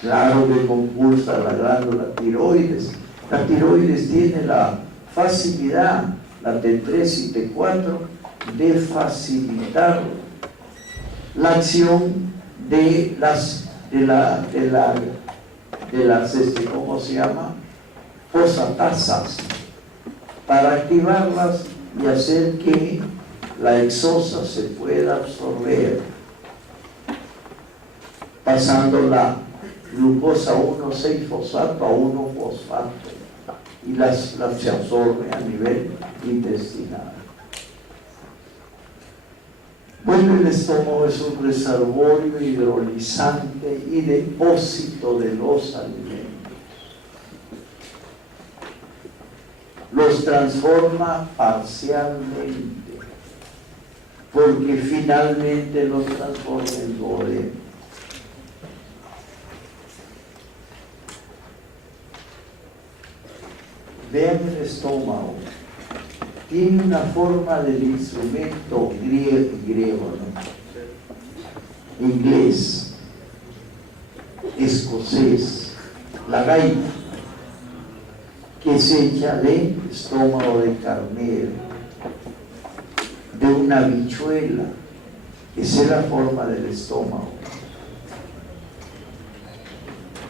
Claro que compulsa la glándula tiroides. La tiroides tiene la facilidad, la T3 y T4, de facilitar la acción de las ¿cómo se llama? Fosatasas, para activarlas y hacer que la exosa se pueda absorber, pasando la glucosa 1,6-fosfato a 1-fosfato, y las se absorbe a nivel intestinal. Bueno, el estómago es un reservorio hidrolizante y depósito de los alimentos. Los transforma parcialmente, porque finalmente los transforma en duodeno. Vean el estómago. Tiene una forma del instrumento griego, ¿no? Inglés, escocés, la gaita, que se echa de estómago de carnero, de una habichuela. Esa es la forma del estómago.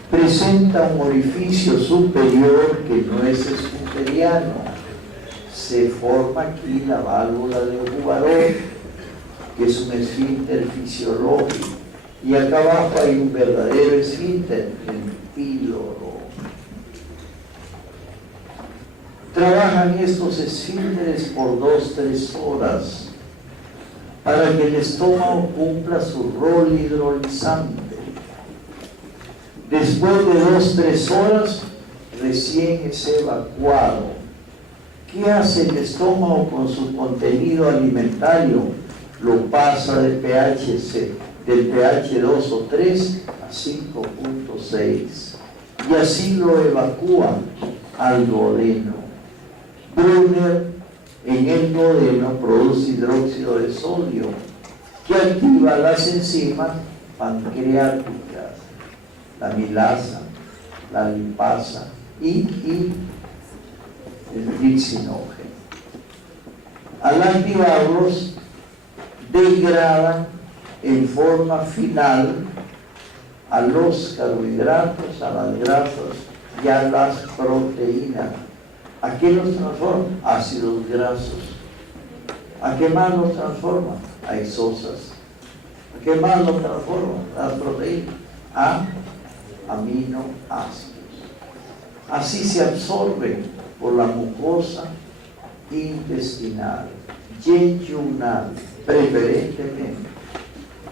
Presenta un orificio superior que no es esfínteriano. Se forma aquí la válvula de Uvarov, que es un esfínter fisiológico, y acá abajo hay un verdadero esfínter, el píloro. Trabajan estos esfínteres por 2-3 horas para que el estómago cumpla su rol hidrolizante. Después de 2-3 horas, recién es evacuado. ¿Qué hace el estómago con su contenido alimentario? Lo pasa del pH 2 o 3 a 5.6 y así lo evacúa al duodeno. Brunner en el duodeno produce hidróxido de sodio que activa las enzimas pancreáticas, la milasa, la lipasa y el tripsinógeno. Al activarlos, degradan en forma final a los carbohidratos, a las grasas y a las proteínas. ¿A qué los transforma? Ácidos grasos. ¿A qué más los transforma? A exosas. ¿A qué más los transforma? Las proteínas. A aminoácidos. Así se absorben por la mucosa intestinal, yeyunal, preferentemente.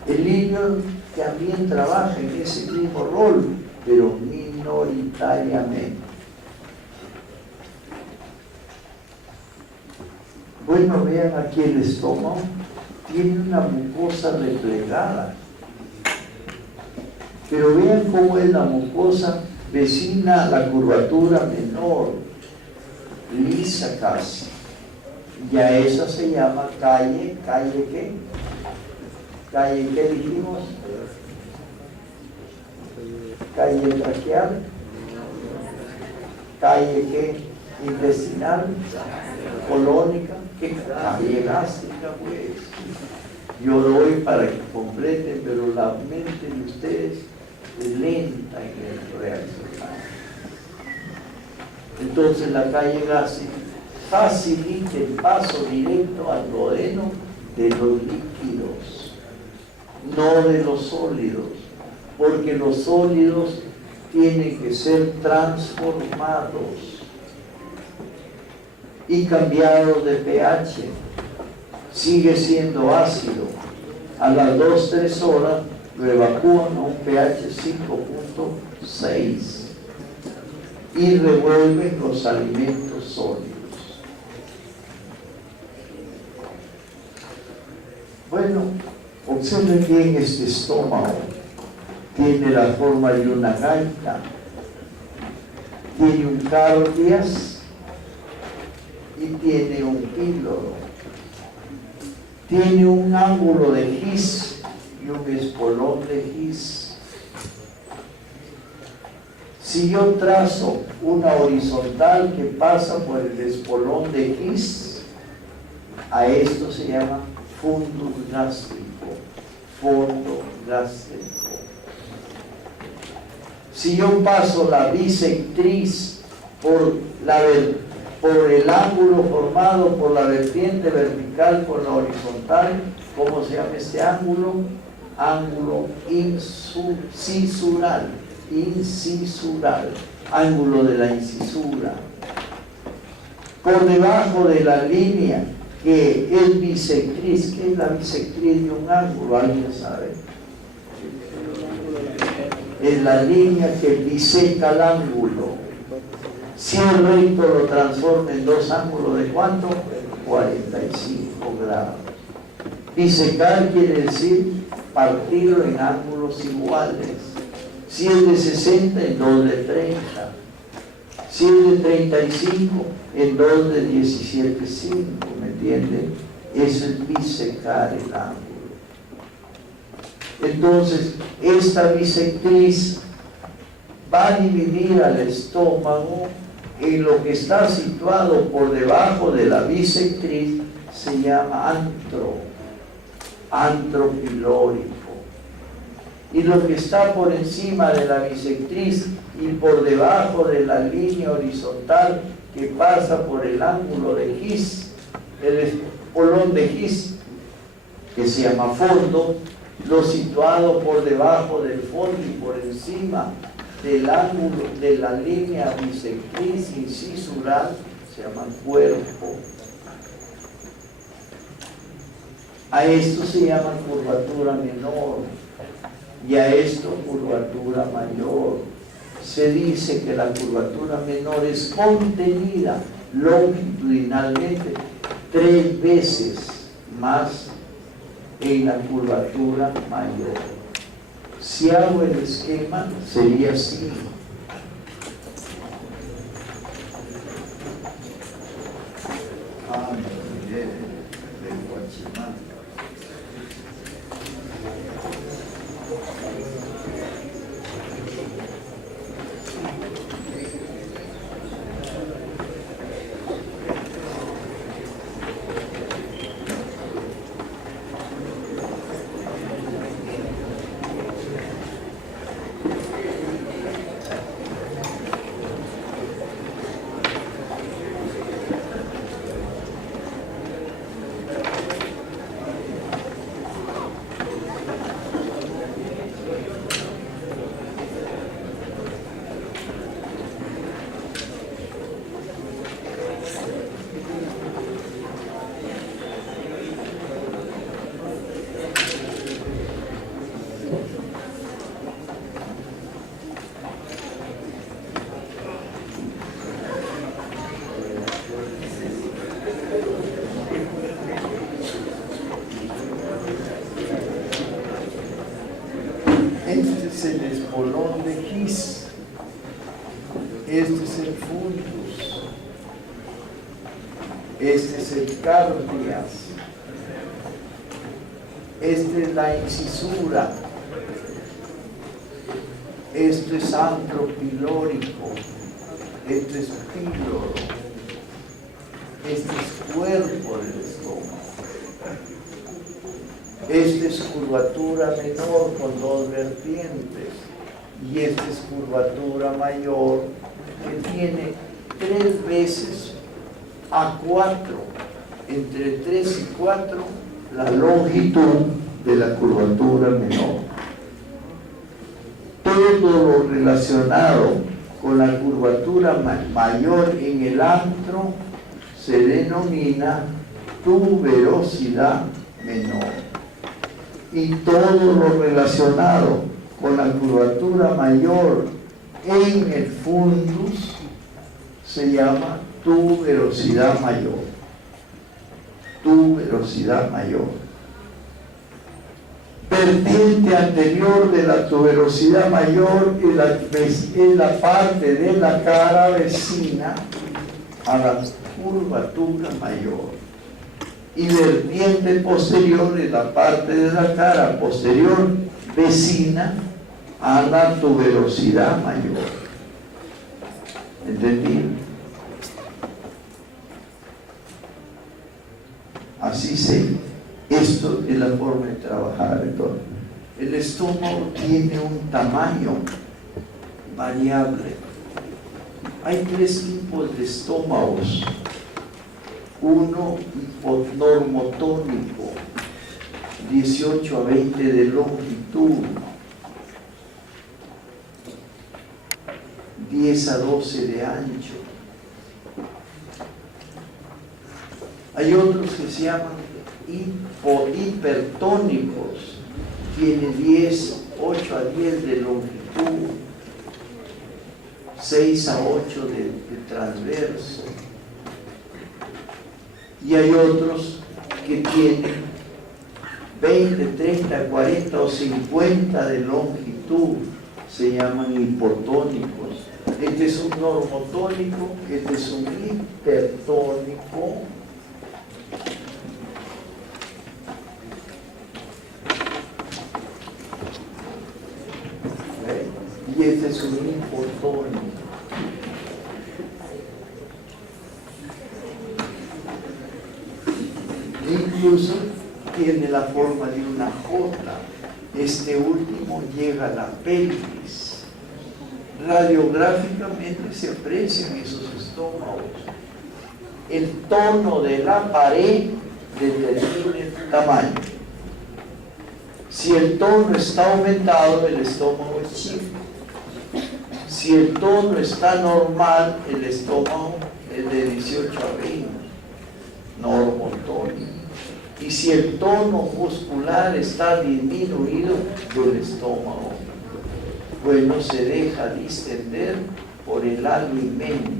El hígado también trabaja en ese mismo rol, pero minoritariamente. Bueno, vean aquí el estómago, tiene una mucosa replegada, pero vean cómo es la mucosa vecina, la curvatura menor, lisa casi. Y a esa se llama ¿qué? ¿Calle qué dijimos? Calle traqueal, calle ¿qué? Intestinal, colónica, ¿qué? Calle gástrica, pues. Yo doy para que completen, pero la mente de ustedes es lenta en el reaccionar. Entonces la calle Gassi facilita el paso directo al duodeno de los líquidos, no de los sólidos, porque los sólidos tienen que ser transformados y cambiados de pH. Sigue siendo ácido. A las 2-3 horas lo evacúan a un pH 5.6 y revuelven los alimentos sólidos. Bueno, observen bien este estómago. Tiene la forma de una gaita, tiene un cardias y tiene un píloro. Tiene un ángulo de His y un espolón de His. Si yo trazo una horizontal que pasa por el espolón de His, a esto se llama fundus gástrico, fondo gástrico. Si yo paso la bisectriz por el ángulo formado por la vertiente vertical con la horizontal, ¿cómo se llama este ángulo? Ángulo incisural, ángulo de la incisura. Por debajo de la línea que es bisectriz, ¿qué es la bisectriz de un ángulo? ¿Alguien sabe? Es la línea que biseca el ángulo. Si el recto lo transforma en dos ángulos, ¿de cuánto? 45 grados. Bisecar quiere decir partirlo en ángulos iguales. Si es de 60, en dos de 30. Si es de 35, en dos de 17,5. ¿Me entienden? Eso es bisecar el ángulo. Entonces, esta bisectriz va a dividir al estómago en lo que está situado por debajo de la bisectriz, se llama antro pilórico. Y lo que está por encima de la bisectriz y por debajo de la línea horizontal que pasa por el ángulo de His, el espolón de His, que se llama fondo, lo situado por debajo del fondo y por encima del ángulo de la línea bisectriz incisural, se llama cuerpo. A esto se llama curvatura menor y a esto curvatura mayor. Se dice que la curvatura menor es contenida longitudinalmente 3 veces más en la curvatura mayor. Si hago el esquema, sería así. Este es el espolón de His. Este es el fundus. Este es el cardias. Esta es la incisura. Esto es antro pilórico. Esto es píloro. Este es cuerpo del estómago. Esta es curvatura menor con 2 vertientes. Y esta es curvatura mayor que tiene 3 veces a 4, entre 3 y 4, la longitud de la curvatura menor. Todo lo relacionado con la curvatura mayor en el antro se denomina tuberosidad menor. Y todo lo relacionado con la curvatura mayor en el fundus se llama tuberosidad mayor. Tuberosidad mayor. Vertiente anterior de la tuberosidad mayor es la parte de la cara vecina a la curvatura mayor. Y vertiente posterior es la parte de la cara posterior vecina a la tuberosidad mayor. ¿Entendido? Así esto es la forma de trabajar. Entonces, el estómago tiene un tamaño variable. Hay 3 tipos de estómagos. Uno hiponormotónico, 18 a 20 de longitud, 10 a 12 de ancho. Hay otros que se llaman hipertónicos, tiene 8 a 10 de longitud, 6 a 8 de transverso. Y hay otros que tienen 20, 30, 40 o 50 de longitud, se llaman hipotónicos. Este es un normotónico, este es un hipertónico. Y este es un hipotónico. Incluso tiene la forma de una J. Este último llega a la pelvis. Radiográficamente se aprecian esos estómagos. El tono de la pared determina el tamaño. Si el tono está aumentado, el estómago es chico. Si el tono está normal, el estómago es de 18 a 20, normotónico. Y si el tono muscular está disminuido del estómago, bueno, se deja distender por el alimento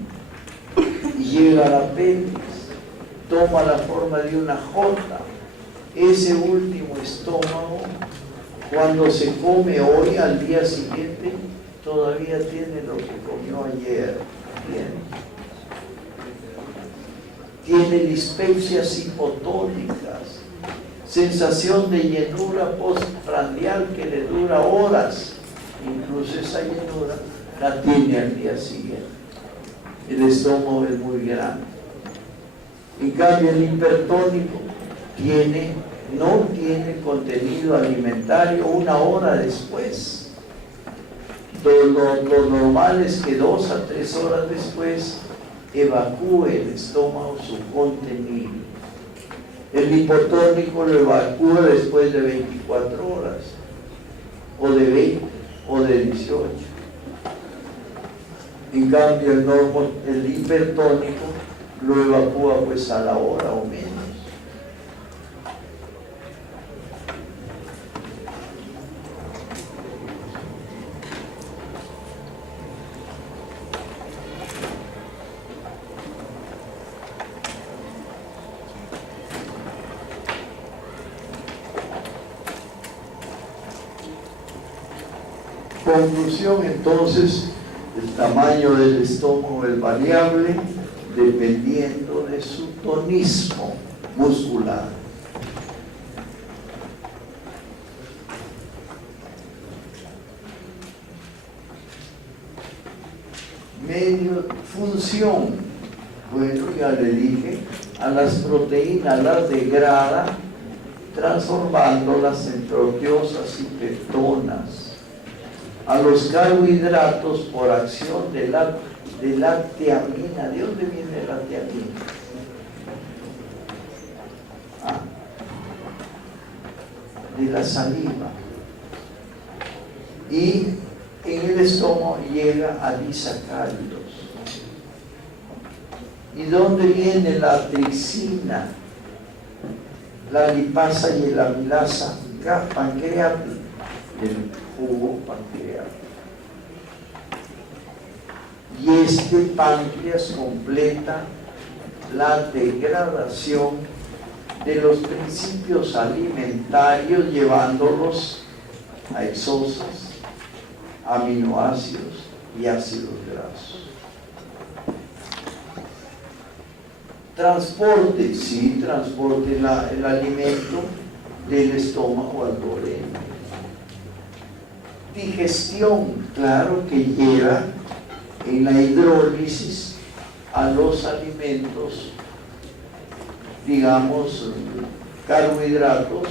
y llega a la pelvis, toma la forma de una J. Ese último estómago, cuando se come hoy, al día siguiente, todavía tiene lo que comió ayer. Bien. Tiene dispepsias hipotónicas, sensación de llenura postprandial que le dura horas, incluso esa llenura la tiene al día siguiente. El estómago es muy grande. En cambio, el hipertónico no tiene contenido alimentario 1 hora después. Lo normal es que 2 a 3 horas después evacúe el estómago su contenido. El hipotónico lo evacúa después de 24 horas, o de 20, o de 18. En cambio, el hipertónico lo evacúa pues a la hora o menos. Conclusión, entonces, el tamaño del estómago es variable dependiendo de su tonismo muscular. Función, bueno, ya le dije, a las proteínas las degrada transformándolas en proteosas y peptonas, a los carbohidratos por acción de la tiamina. ¿De dónde viene la tiamina? De la saliva, y en el estómago llega a disacáridos. ¿Y dónde viene la tricina, la lipasa y la amilasa? Pancreático, del jugo pancreático. Y este páncreas completa la degradación de los principios alimentarios, llevándolos a exosas, aminoácidos y ácidos grasos. Transporte, sí, transporte el alimento del estómago al duodeno. Digestión, claro que lleva en la hidrólisis a los alimentos, digamos, carbohidratos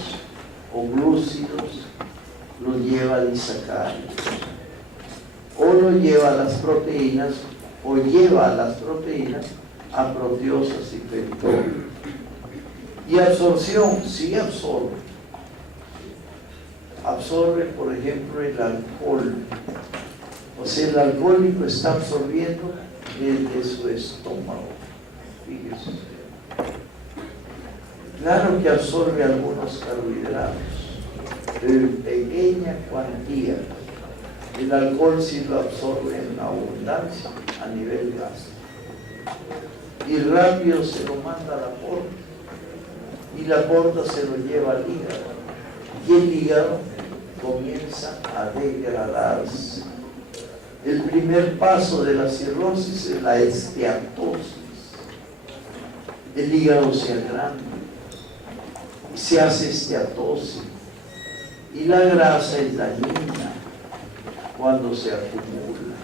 o glúcidos, los lleva a disacáridos, o lo lleva a las proteínas, o lleva a las proteínas a proteosas y peptonas. Y absorción, sí absorbe. Absorbe, por ejemplo, el alcohol. O sea, el alcohólico está absorbiendo desde su estómago. Fíjese usted. Claro que absorbe algunos carbohidratos, pero en pequeña cuantía. El alcohol sí lo absorbe en abundancia a nivel gástrico. Y rápido se lo manda a la porta. Y la porta se lo lleva al hígado. Y el hígado comienza a degradarse. El primer paso de la cirrosis es la esteatosis. El hígado se agranda y se hace esteatosis. Y la grasa es dañina cuando se acumula.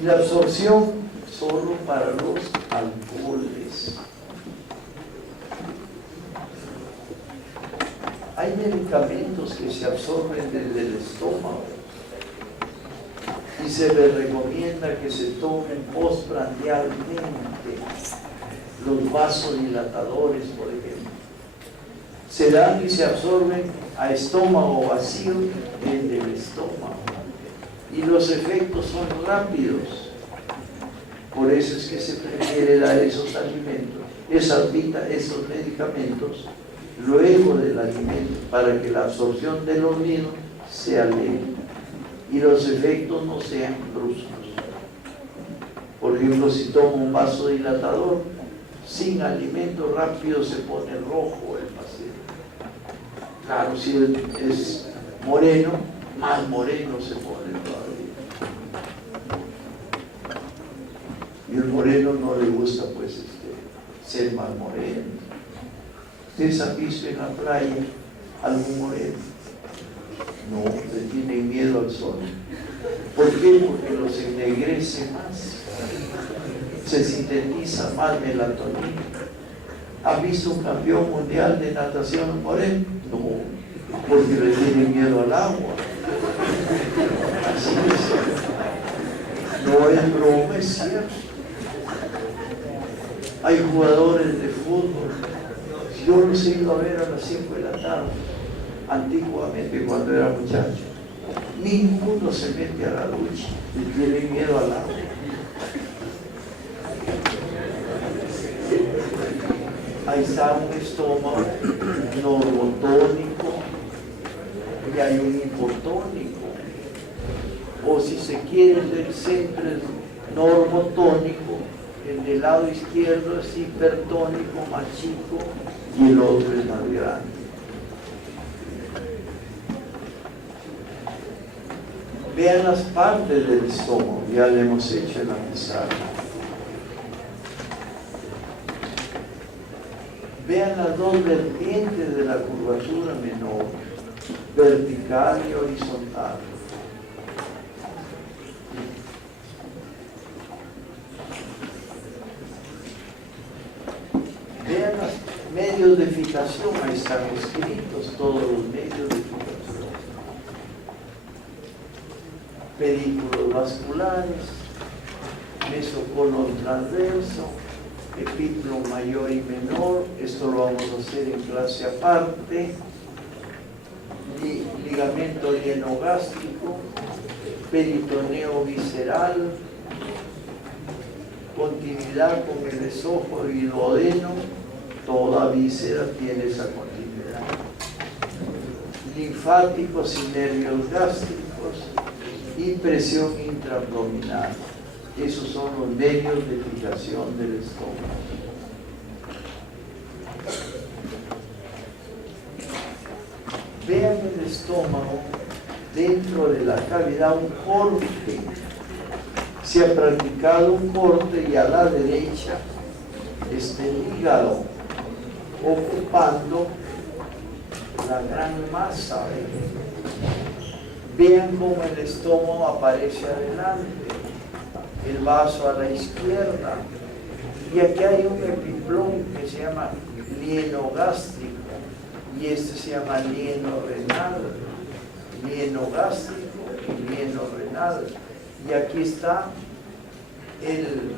Y la absorción solo para los alcoholes. Hay medicamentos que se absorben desde el estómago y se les recomienda que se tomen postprandialmente, los vasodilatadores, por ejemplo. Se dan y se absorben a estómago vacío desde el estómago, y los efectos son rápidos. Por eso es que se prefiere dar esos alimentos, esos medicamentos luego del alimento, para que la absorción de los mismos sea lenta y los efectos no sean bruscos. Por ejemplo, si tomo un vasodilatador sin alimento, rápido se pone rojo el paciente. Claro, si es moreno, más moreno se pone todavía. Y el moreno no le gusta pues ser más moreno. ¿Ustedes han visto en la playa algún moreno? No, le tienen miedo al sol. ¿Por qué? Porque los ennegrece más. Se sintetiza más melatonina. ¿Han visto un campeón mundial de natación moreno? No, porque le tienen miedo al agua. Así es. No es broma, es cierto. Hay jugadores de fútbol. Yo los he ido a ver a las 5 de la tarde, antiguamente cuando era muchacho. Ninguno se mete a la ducha, le tiene miedo al agua. Ahí está un estómago normotónico y hay un hipotónico. O si se quiere, el centro es normotónico, el del lado izquierdo es hipertónico, más chico, y el otro es más grande. Vean las partes del estómago, ya le hemos hecho en la pizarra. Vean las dos vertientes de la curvatura menor, vertical y horizontal. Vean las medios de fijación, ahí están escritos todos los medios de fijación. Pedículos vasculares, mesocolon transverso, epíplon mayor y menor, esto lo vamos a hacer en clase aparte, ligamento lienogástrico, peritoneo visceral, continuidad con el esófago y duodeno, toda víscera tiene esa continuidad. Linfáticos y nervios gástricos y presión intraabdominal. Esos son los medios de fijación del estómago. Vean el estómago, dentro de la cavidad un corte. Se ha practicado un corte y a la derecha está el hígado ocupando la gran masa. Vean cómo el estómago aparece adelante, el vaso a la izquierda, y aquí hay un epiplón que se llama lienogástrico y este se llama lienorenal, lienogástrico y lienorenal, y aquí está el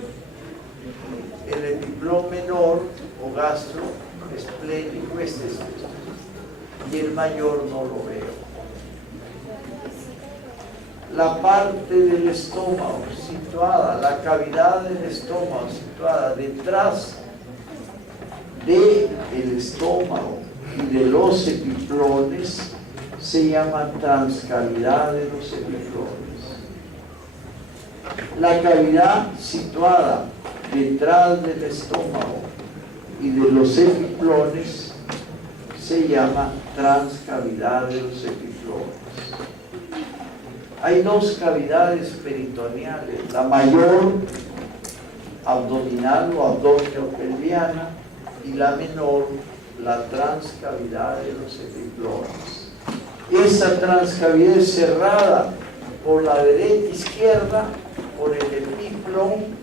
epiplón menor o gastro esplénico, este es esto, y el mayor no lo veo. La parte del estómago situada, la cavidad del estómago situada detrás del estómago y de los epiplones se llama transcavidad de los epiplones. La cavidad situada detrás del estómago y de los epiplones se llama transcavidad de los epiplones. Hay dos cavidades peritoneales, la mayor abdominal o abdominopelviana y la menor, la transcavidad de los epiplones. Esa transcavidad es cerrada por la derecha izquierda por el epiplón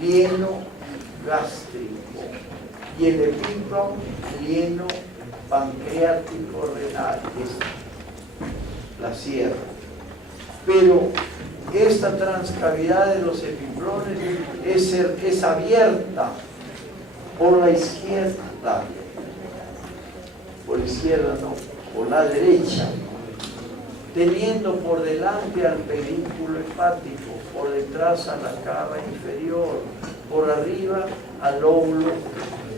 lienogástrico y el epiplón lienopancreático renal, la cierra. Pero esta transcavidad de los epiplones es abierta por la izquierda, no, por la derecha, teniendo por delante al pedúnculo hepático, por detrás a la cava inferior, por arriba al lóbulo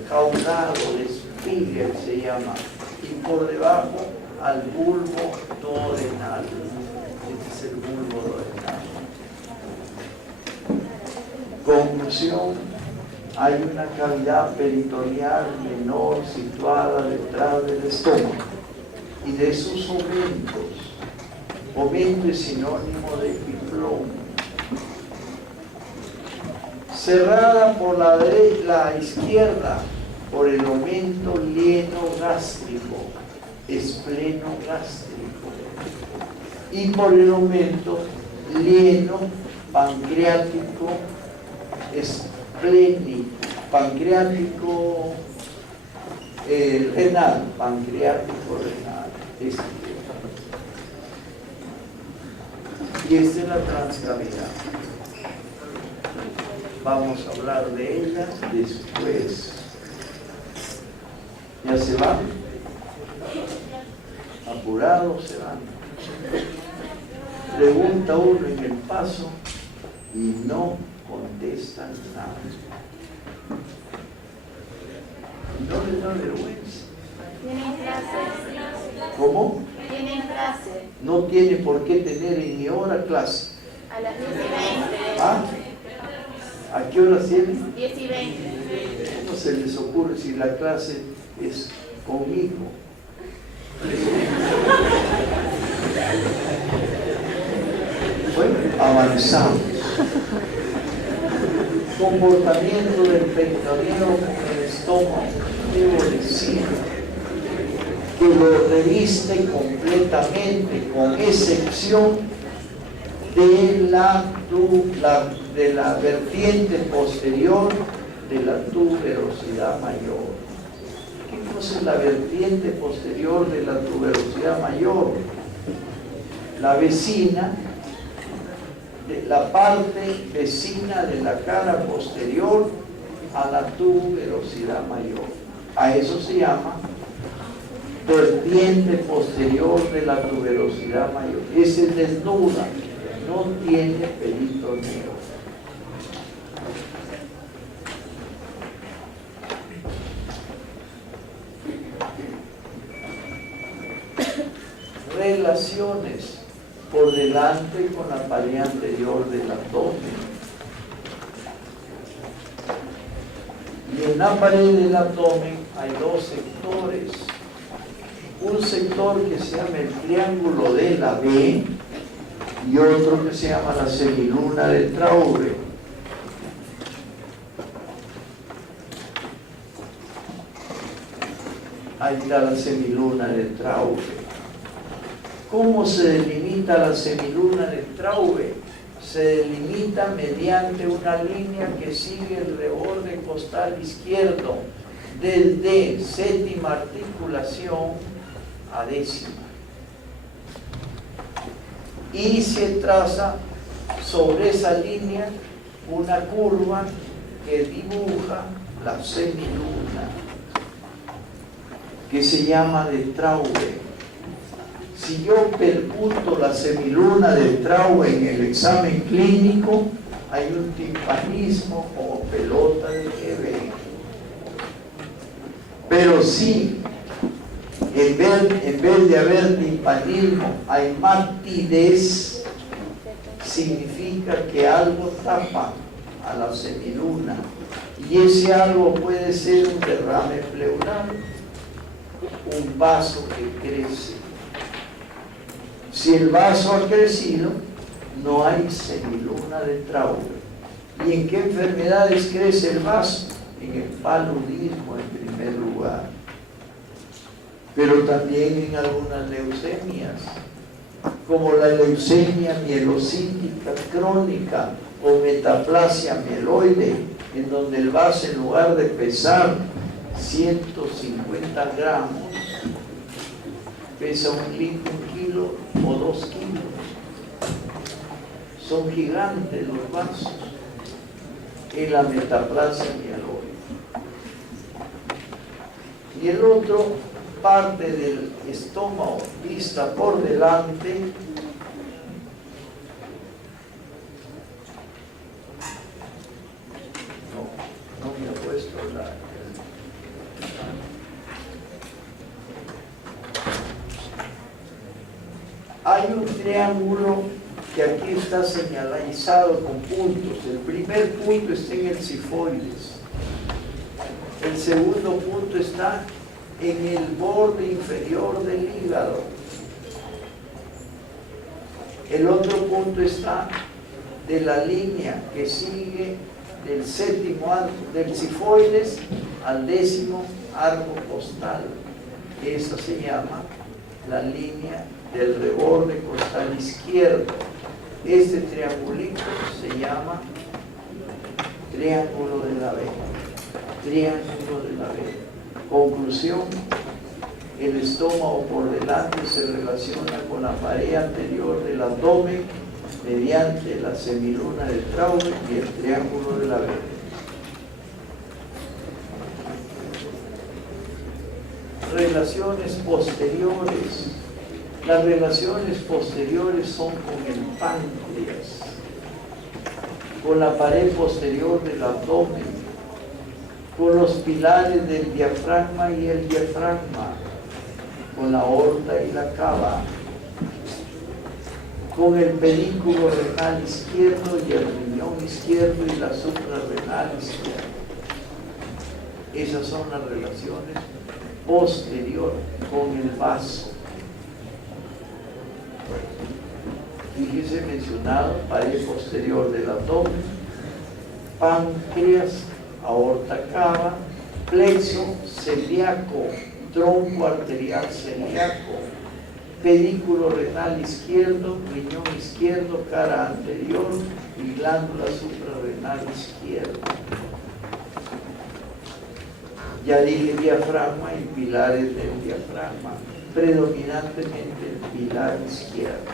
caudado, de Spiegel se llama, y por debajo al bulbo duodenal. Este es el bulbo duodenal. Conclusión: hay una cavidad peritoneal menor situada detrás del estómago y de sus omentos. Omento es sinónimo de epiplón. Cerrada por la izquierda por el omento lienogástrico, esplenogástrico, y por el aumento lienopancreático esplénico, pancreático renal, pancreático renal. Y esta es la transcavidad. Vamos a hablar de ella después. ¿Ya se van? Apurados se van. Pregunta uno en el paso y no contestan nada. No les da vergüenza. Tienen clase. ¿Cómo? Tienen clase. No tiene por qué tener en mi hora clase. A las 10:20. ¿Ah? ¿A qué hora tienen? 10:20. ¿Cómo se les ocurre si la clase es conmigo? Bueno, avanzamos. Comportamiento del peritoneo con el estómago. Debo decir que lo reviste completamente, con excepción de la vertiente posterior de la tuberosidad mayor. Dijimos en la vertiente posterior de la tuberosidad mayor, la vecina, la parte vecina de la cara posterior a la tuberosidad mayor. A eso se llama vertiente posterior de la tuberosidad mayor. Ese es desnuda, no tiene pelitos negros. Relaciones por delante con la pared anterior del abdomen. Y en la pared del abdomen hay dos sectores. Un sector que se llama el triángulo de la B y otro que se llama la semiluna de Traube. Ahí está la semiluna de Traube. ¿Cómo se delimita la semiluna de Traube? Se delimita mediante una línea que sigue el reborde costal izquierdo desde séptima articulación a décima. Y se traza sobre esa línea una curva que dibuja la semiluna, que se llama de Traube. Si yo percuto la semiluna de Traube en el examen clínico, hay un timpanismo como pelota de Quebec. Pero si en vez de haber timpanismo hay matidez, significa que algo tapa a la semiluna. Y ese algo puede ser un derrame pleural, un vaso que crece. Si el vaso ha crecido, no hay semiluna de Traube. ¿Y en qué enfermedades crece el vaso? En el paludismo en primer lugar, pero también en algunas leucemias, como la leucemia mielocítica crónica o metaplasia mieloide, en donde el vaso, en lugar de pesar 150 gramos, pesa un kilo o 2 kilos. Son gigantes los vasos en la metaplasia mieloide. Y el otro, parte del estómago vista por delante, no me ha puesto hay un triángulo que aquí está señalizado con puntos. El primer punto está en el cifoides. El segundo punto está en el borde inferior del hígado. El otro punto está de la línea que sigue del séptimo arco del cifoides al décimo arco costal. Esa se llama la línea del reborde costal izquierdo. Este triangulito se llama triángulo de la vena. Triángulo de la vena. Conclusión: el estómago por delante se relaciona con la pared anterior del abdomen mediante la semiluna de Traube y el triángulo de la vena. Relaciones posteriores. Las relaciones posteriores son con el páncreas, con la pared posterior del abdomen, con los pilares del diafragma y el diafragma, con la aorta y la cava, con el pedículo renal izquierdo y el riñón izquierdo y la suprarrenal izquierda. Esas son las relaciones posteriores con el vaso. Fíjese mencionado: pared posterior del abdomen, páncreas, aorta cava, plexo celíaco, tronco arterial celíaco, pedículo renal izquierdo, riñón izquierdo, cara anterior y glándula suprarrenal izquierda. Ya dije diafragma y pilares del diafragma, predominantemente el pilar izquierdo.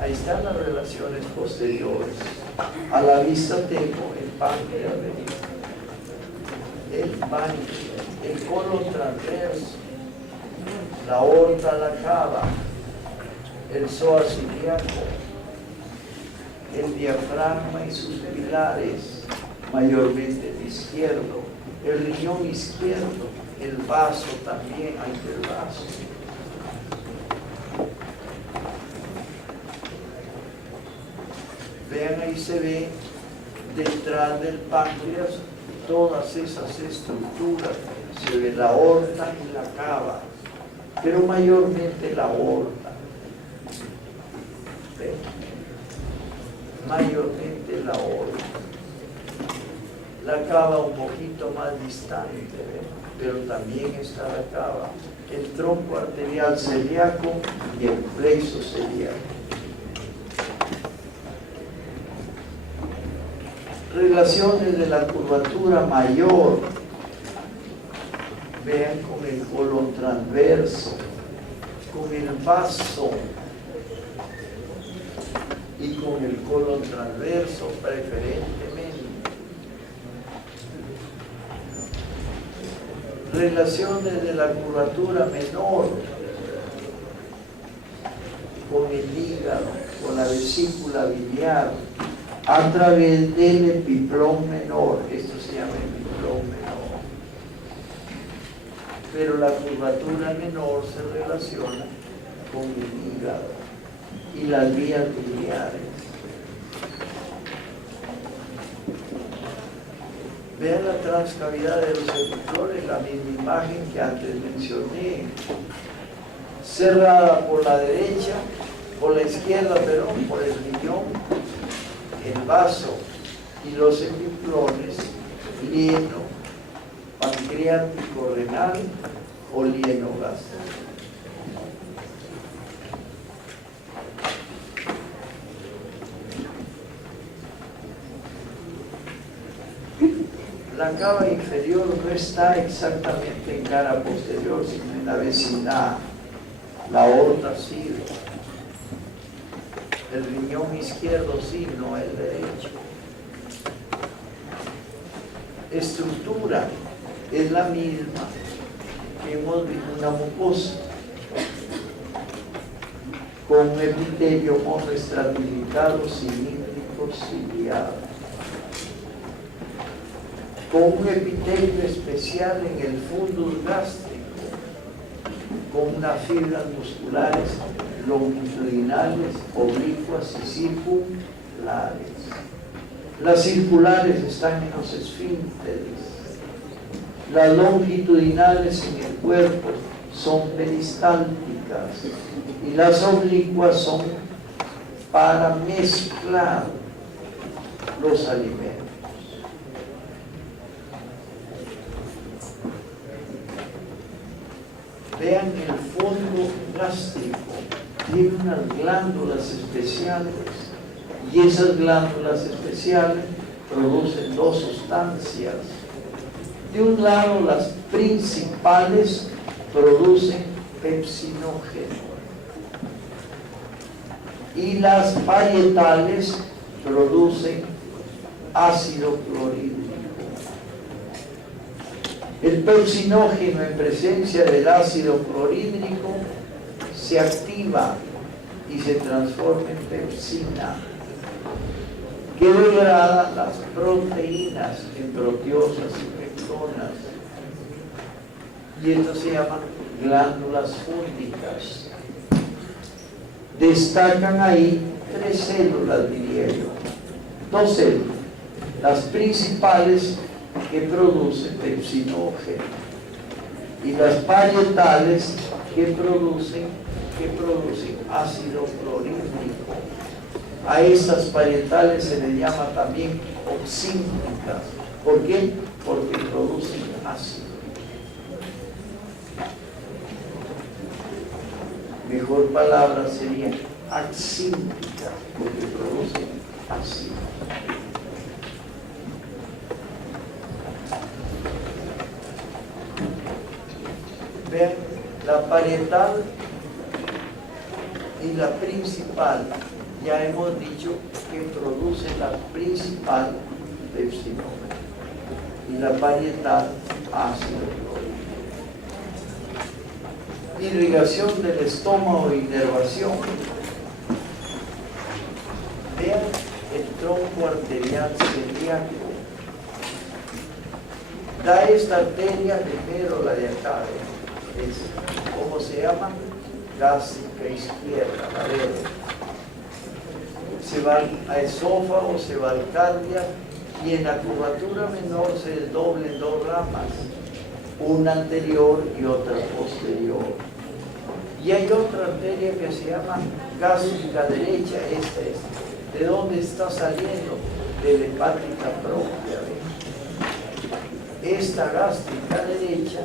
Ahí están las relaciones posteriores. A la vista tengo el páncreas, el colon transverso, la aorta, la cava, el psoas ilíaco, el diafragma y sus pilares, mayormente el izquierdo, el riñón izquierdo, el vaso también, hay el vaso. Vean, ahí se ve detrás del páncreas todas esas estructuras, se ve la aorta y la cava, pero mayormente la aorta. ¿Ven? Mayormente la aorta. La cava un poquito más distante, ¿ven? Pero también está la cava. El tronco arterial celíaco y el plexo celíaco. Relaciones de la curvatura mayor, vean con el colon transverso, con el vaso y con el colon transverso preferentemente. Relaciones de la curvatura menor, con el hígado, con la vesícula biliar, a través del epiplón menor. Esto se llama epiplón menor. Pero la curvatura menor se relaciona con el hígado y las vías biliares. Vean la transcavidad de los epiplones, la misma imagen que antes mencioné. Cerrada por la derecha, por la izquierda, perdón, por el riñón, el vaso y los epiplones, lieno, pancreático renal o lieno gástrico. La cava inferior no está exactamente en cara posterior, sino en la vecindad. La aorta sí. El riñón izquierdo sí, no el derecho. Estructura es la misma que hemos visto, una mucosa con un epitelio monoestratificado, cilíndrico, ciliado, con un epitelio especial en el fundus gástrico, con unas fibras musculares longitudinales, oblicuas y circulares. Las circulares están en los esfínteres. Las longitudinales en el cuerpo son peristálticas y las oblicuas son para mezclar los alimentos. Vean el fondo gástrico. Tiene unas glándulas especiales y esas glándulas especiales producen dos sustancias. De un lado, las principales producen pepsinógeno y las parietales producen ácido clorhídrico. El pepsinógeno en presencia del ácido clorhídrico se activa y se transforma en pepsina, que degrada las proteínas en proteosas y pectonas. Y esto se llama glándulas fúngicas. Destacan ahí 3 células, diría yo. 2 células. Las principales que producen pepsinógeno y las parietales que producen ácido clorhídrico. A estas parietales se les llama también oxínticas. ¿Por qué? Porque producen ácido. Mejor palabra sería axínticas, porque producen ácido. La parietal y la principal, ya hemos dicho que produce la principal pepsinómeno y la parietal ácido clorhídrico. Irrigación del estómago, inervación. Vean el tronco arterial celíaco. Da esta arteria, primero la de acá, ¿cómo se llama? Gástrica izquierda, la verde. Se va a esófago, se va al cardia y en la curvatura menor se desdobla en dos ramas, una anterior y otra posterior. Y hay otra arteria que se llama gástrica derecha, esta es. ¿De dónde está saliendo? De la hepática propia. Esta gástrica derecha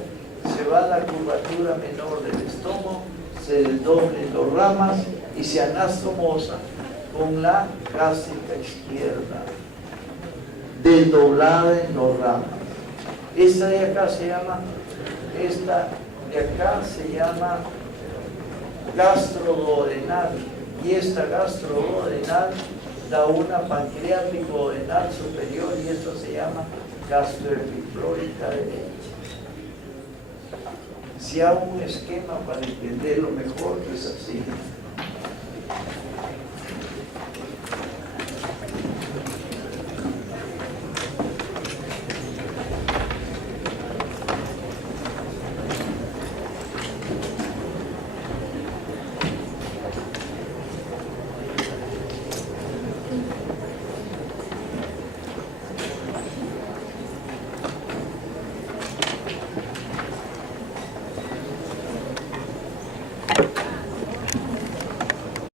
se va a la curvatura menor del estómago, se desdobla en dos ramas y se anastomosa con la gástrica izquierda, desdoblada en dos ramas. Esta de acá se llama, gastroduodenal, y esta gastroduodenal da una pancreático duodenal superior y esto se llama gastroepiflórica derecha. Si hago un esquema para entenderlo mejor, es así.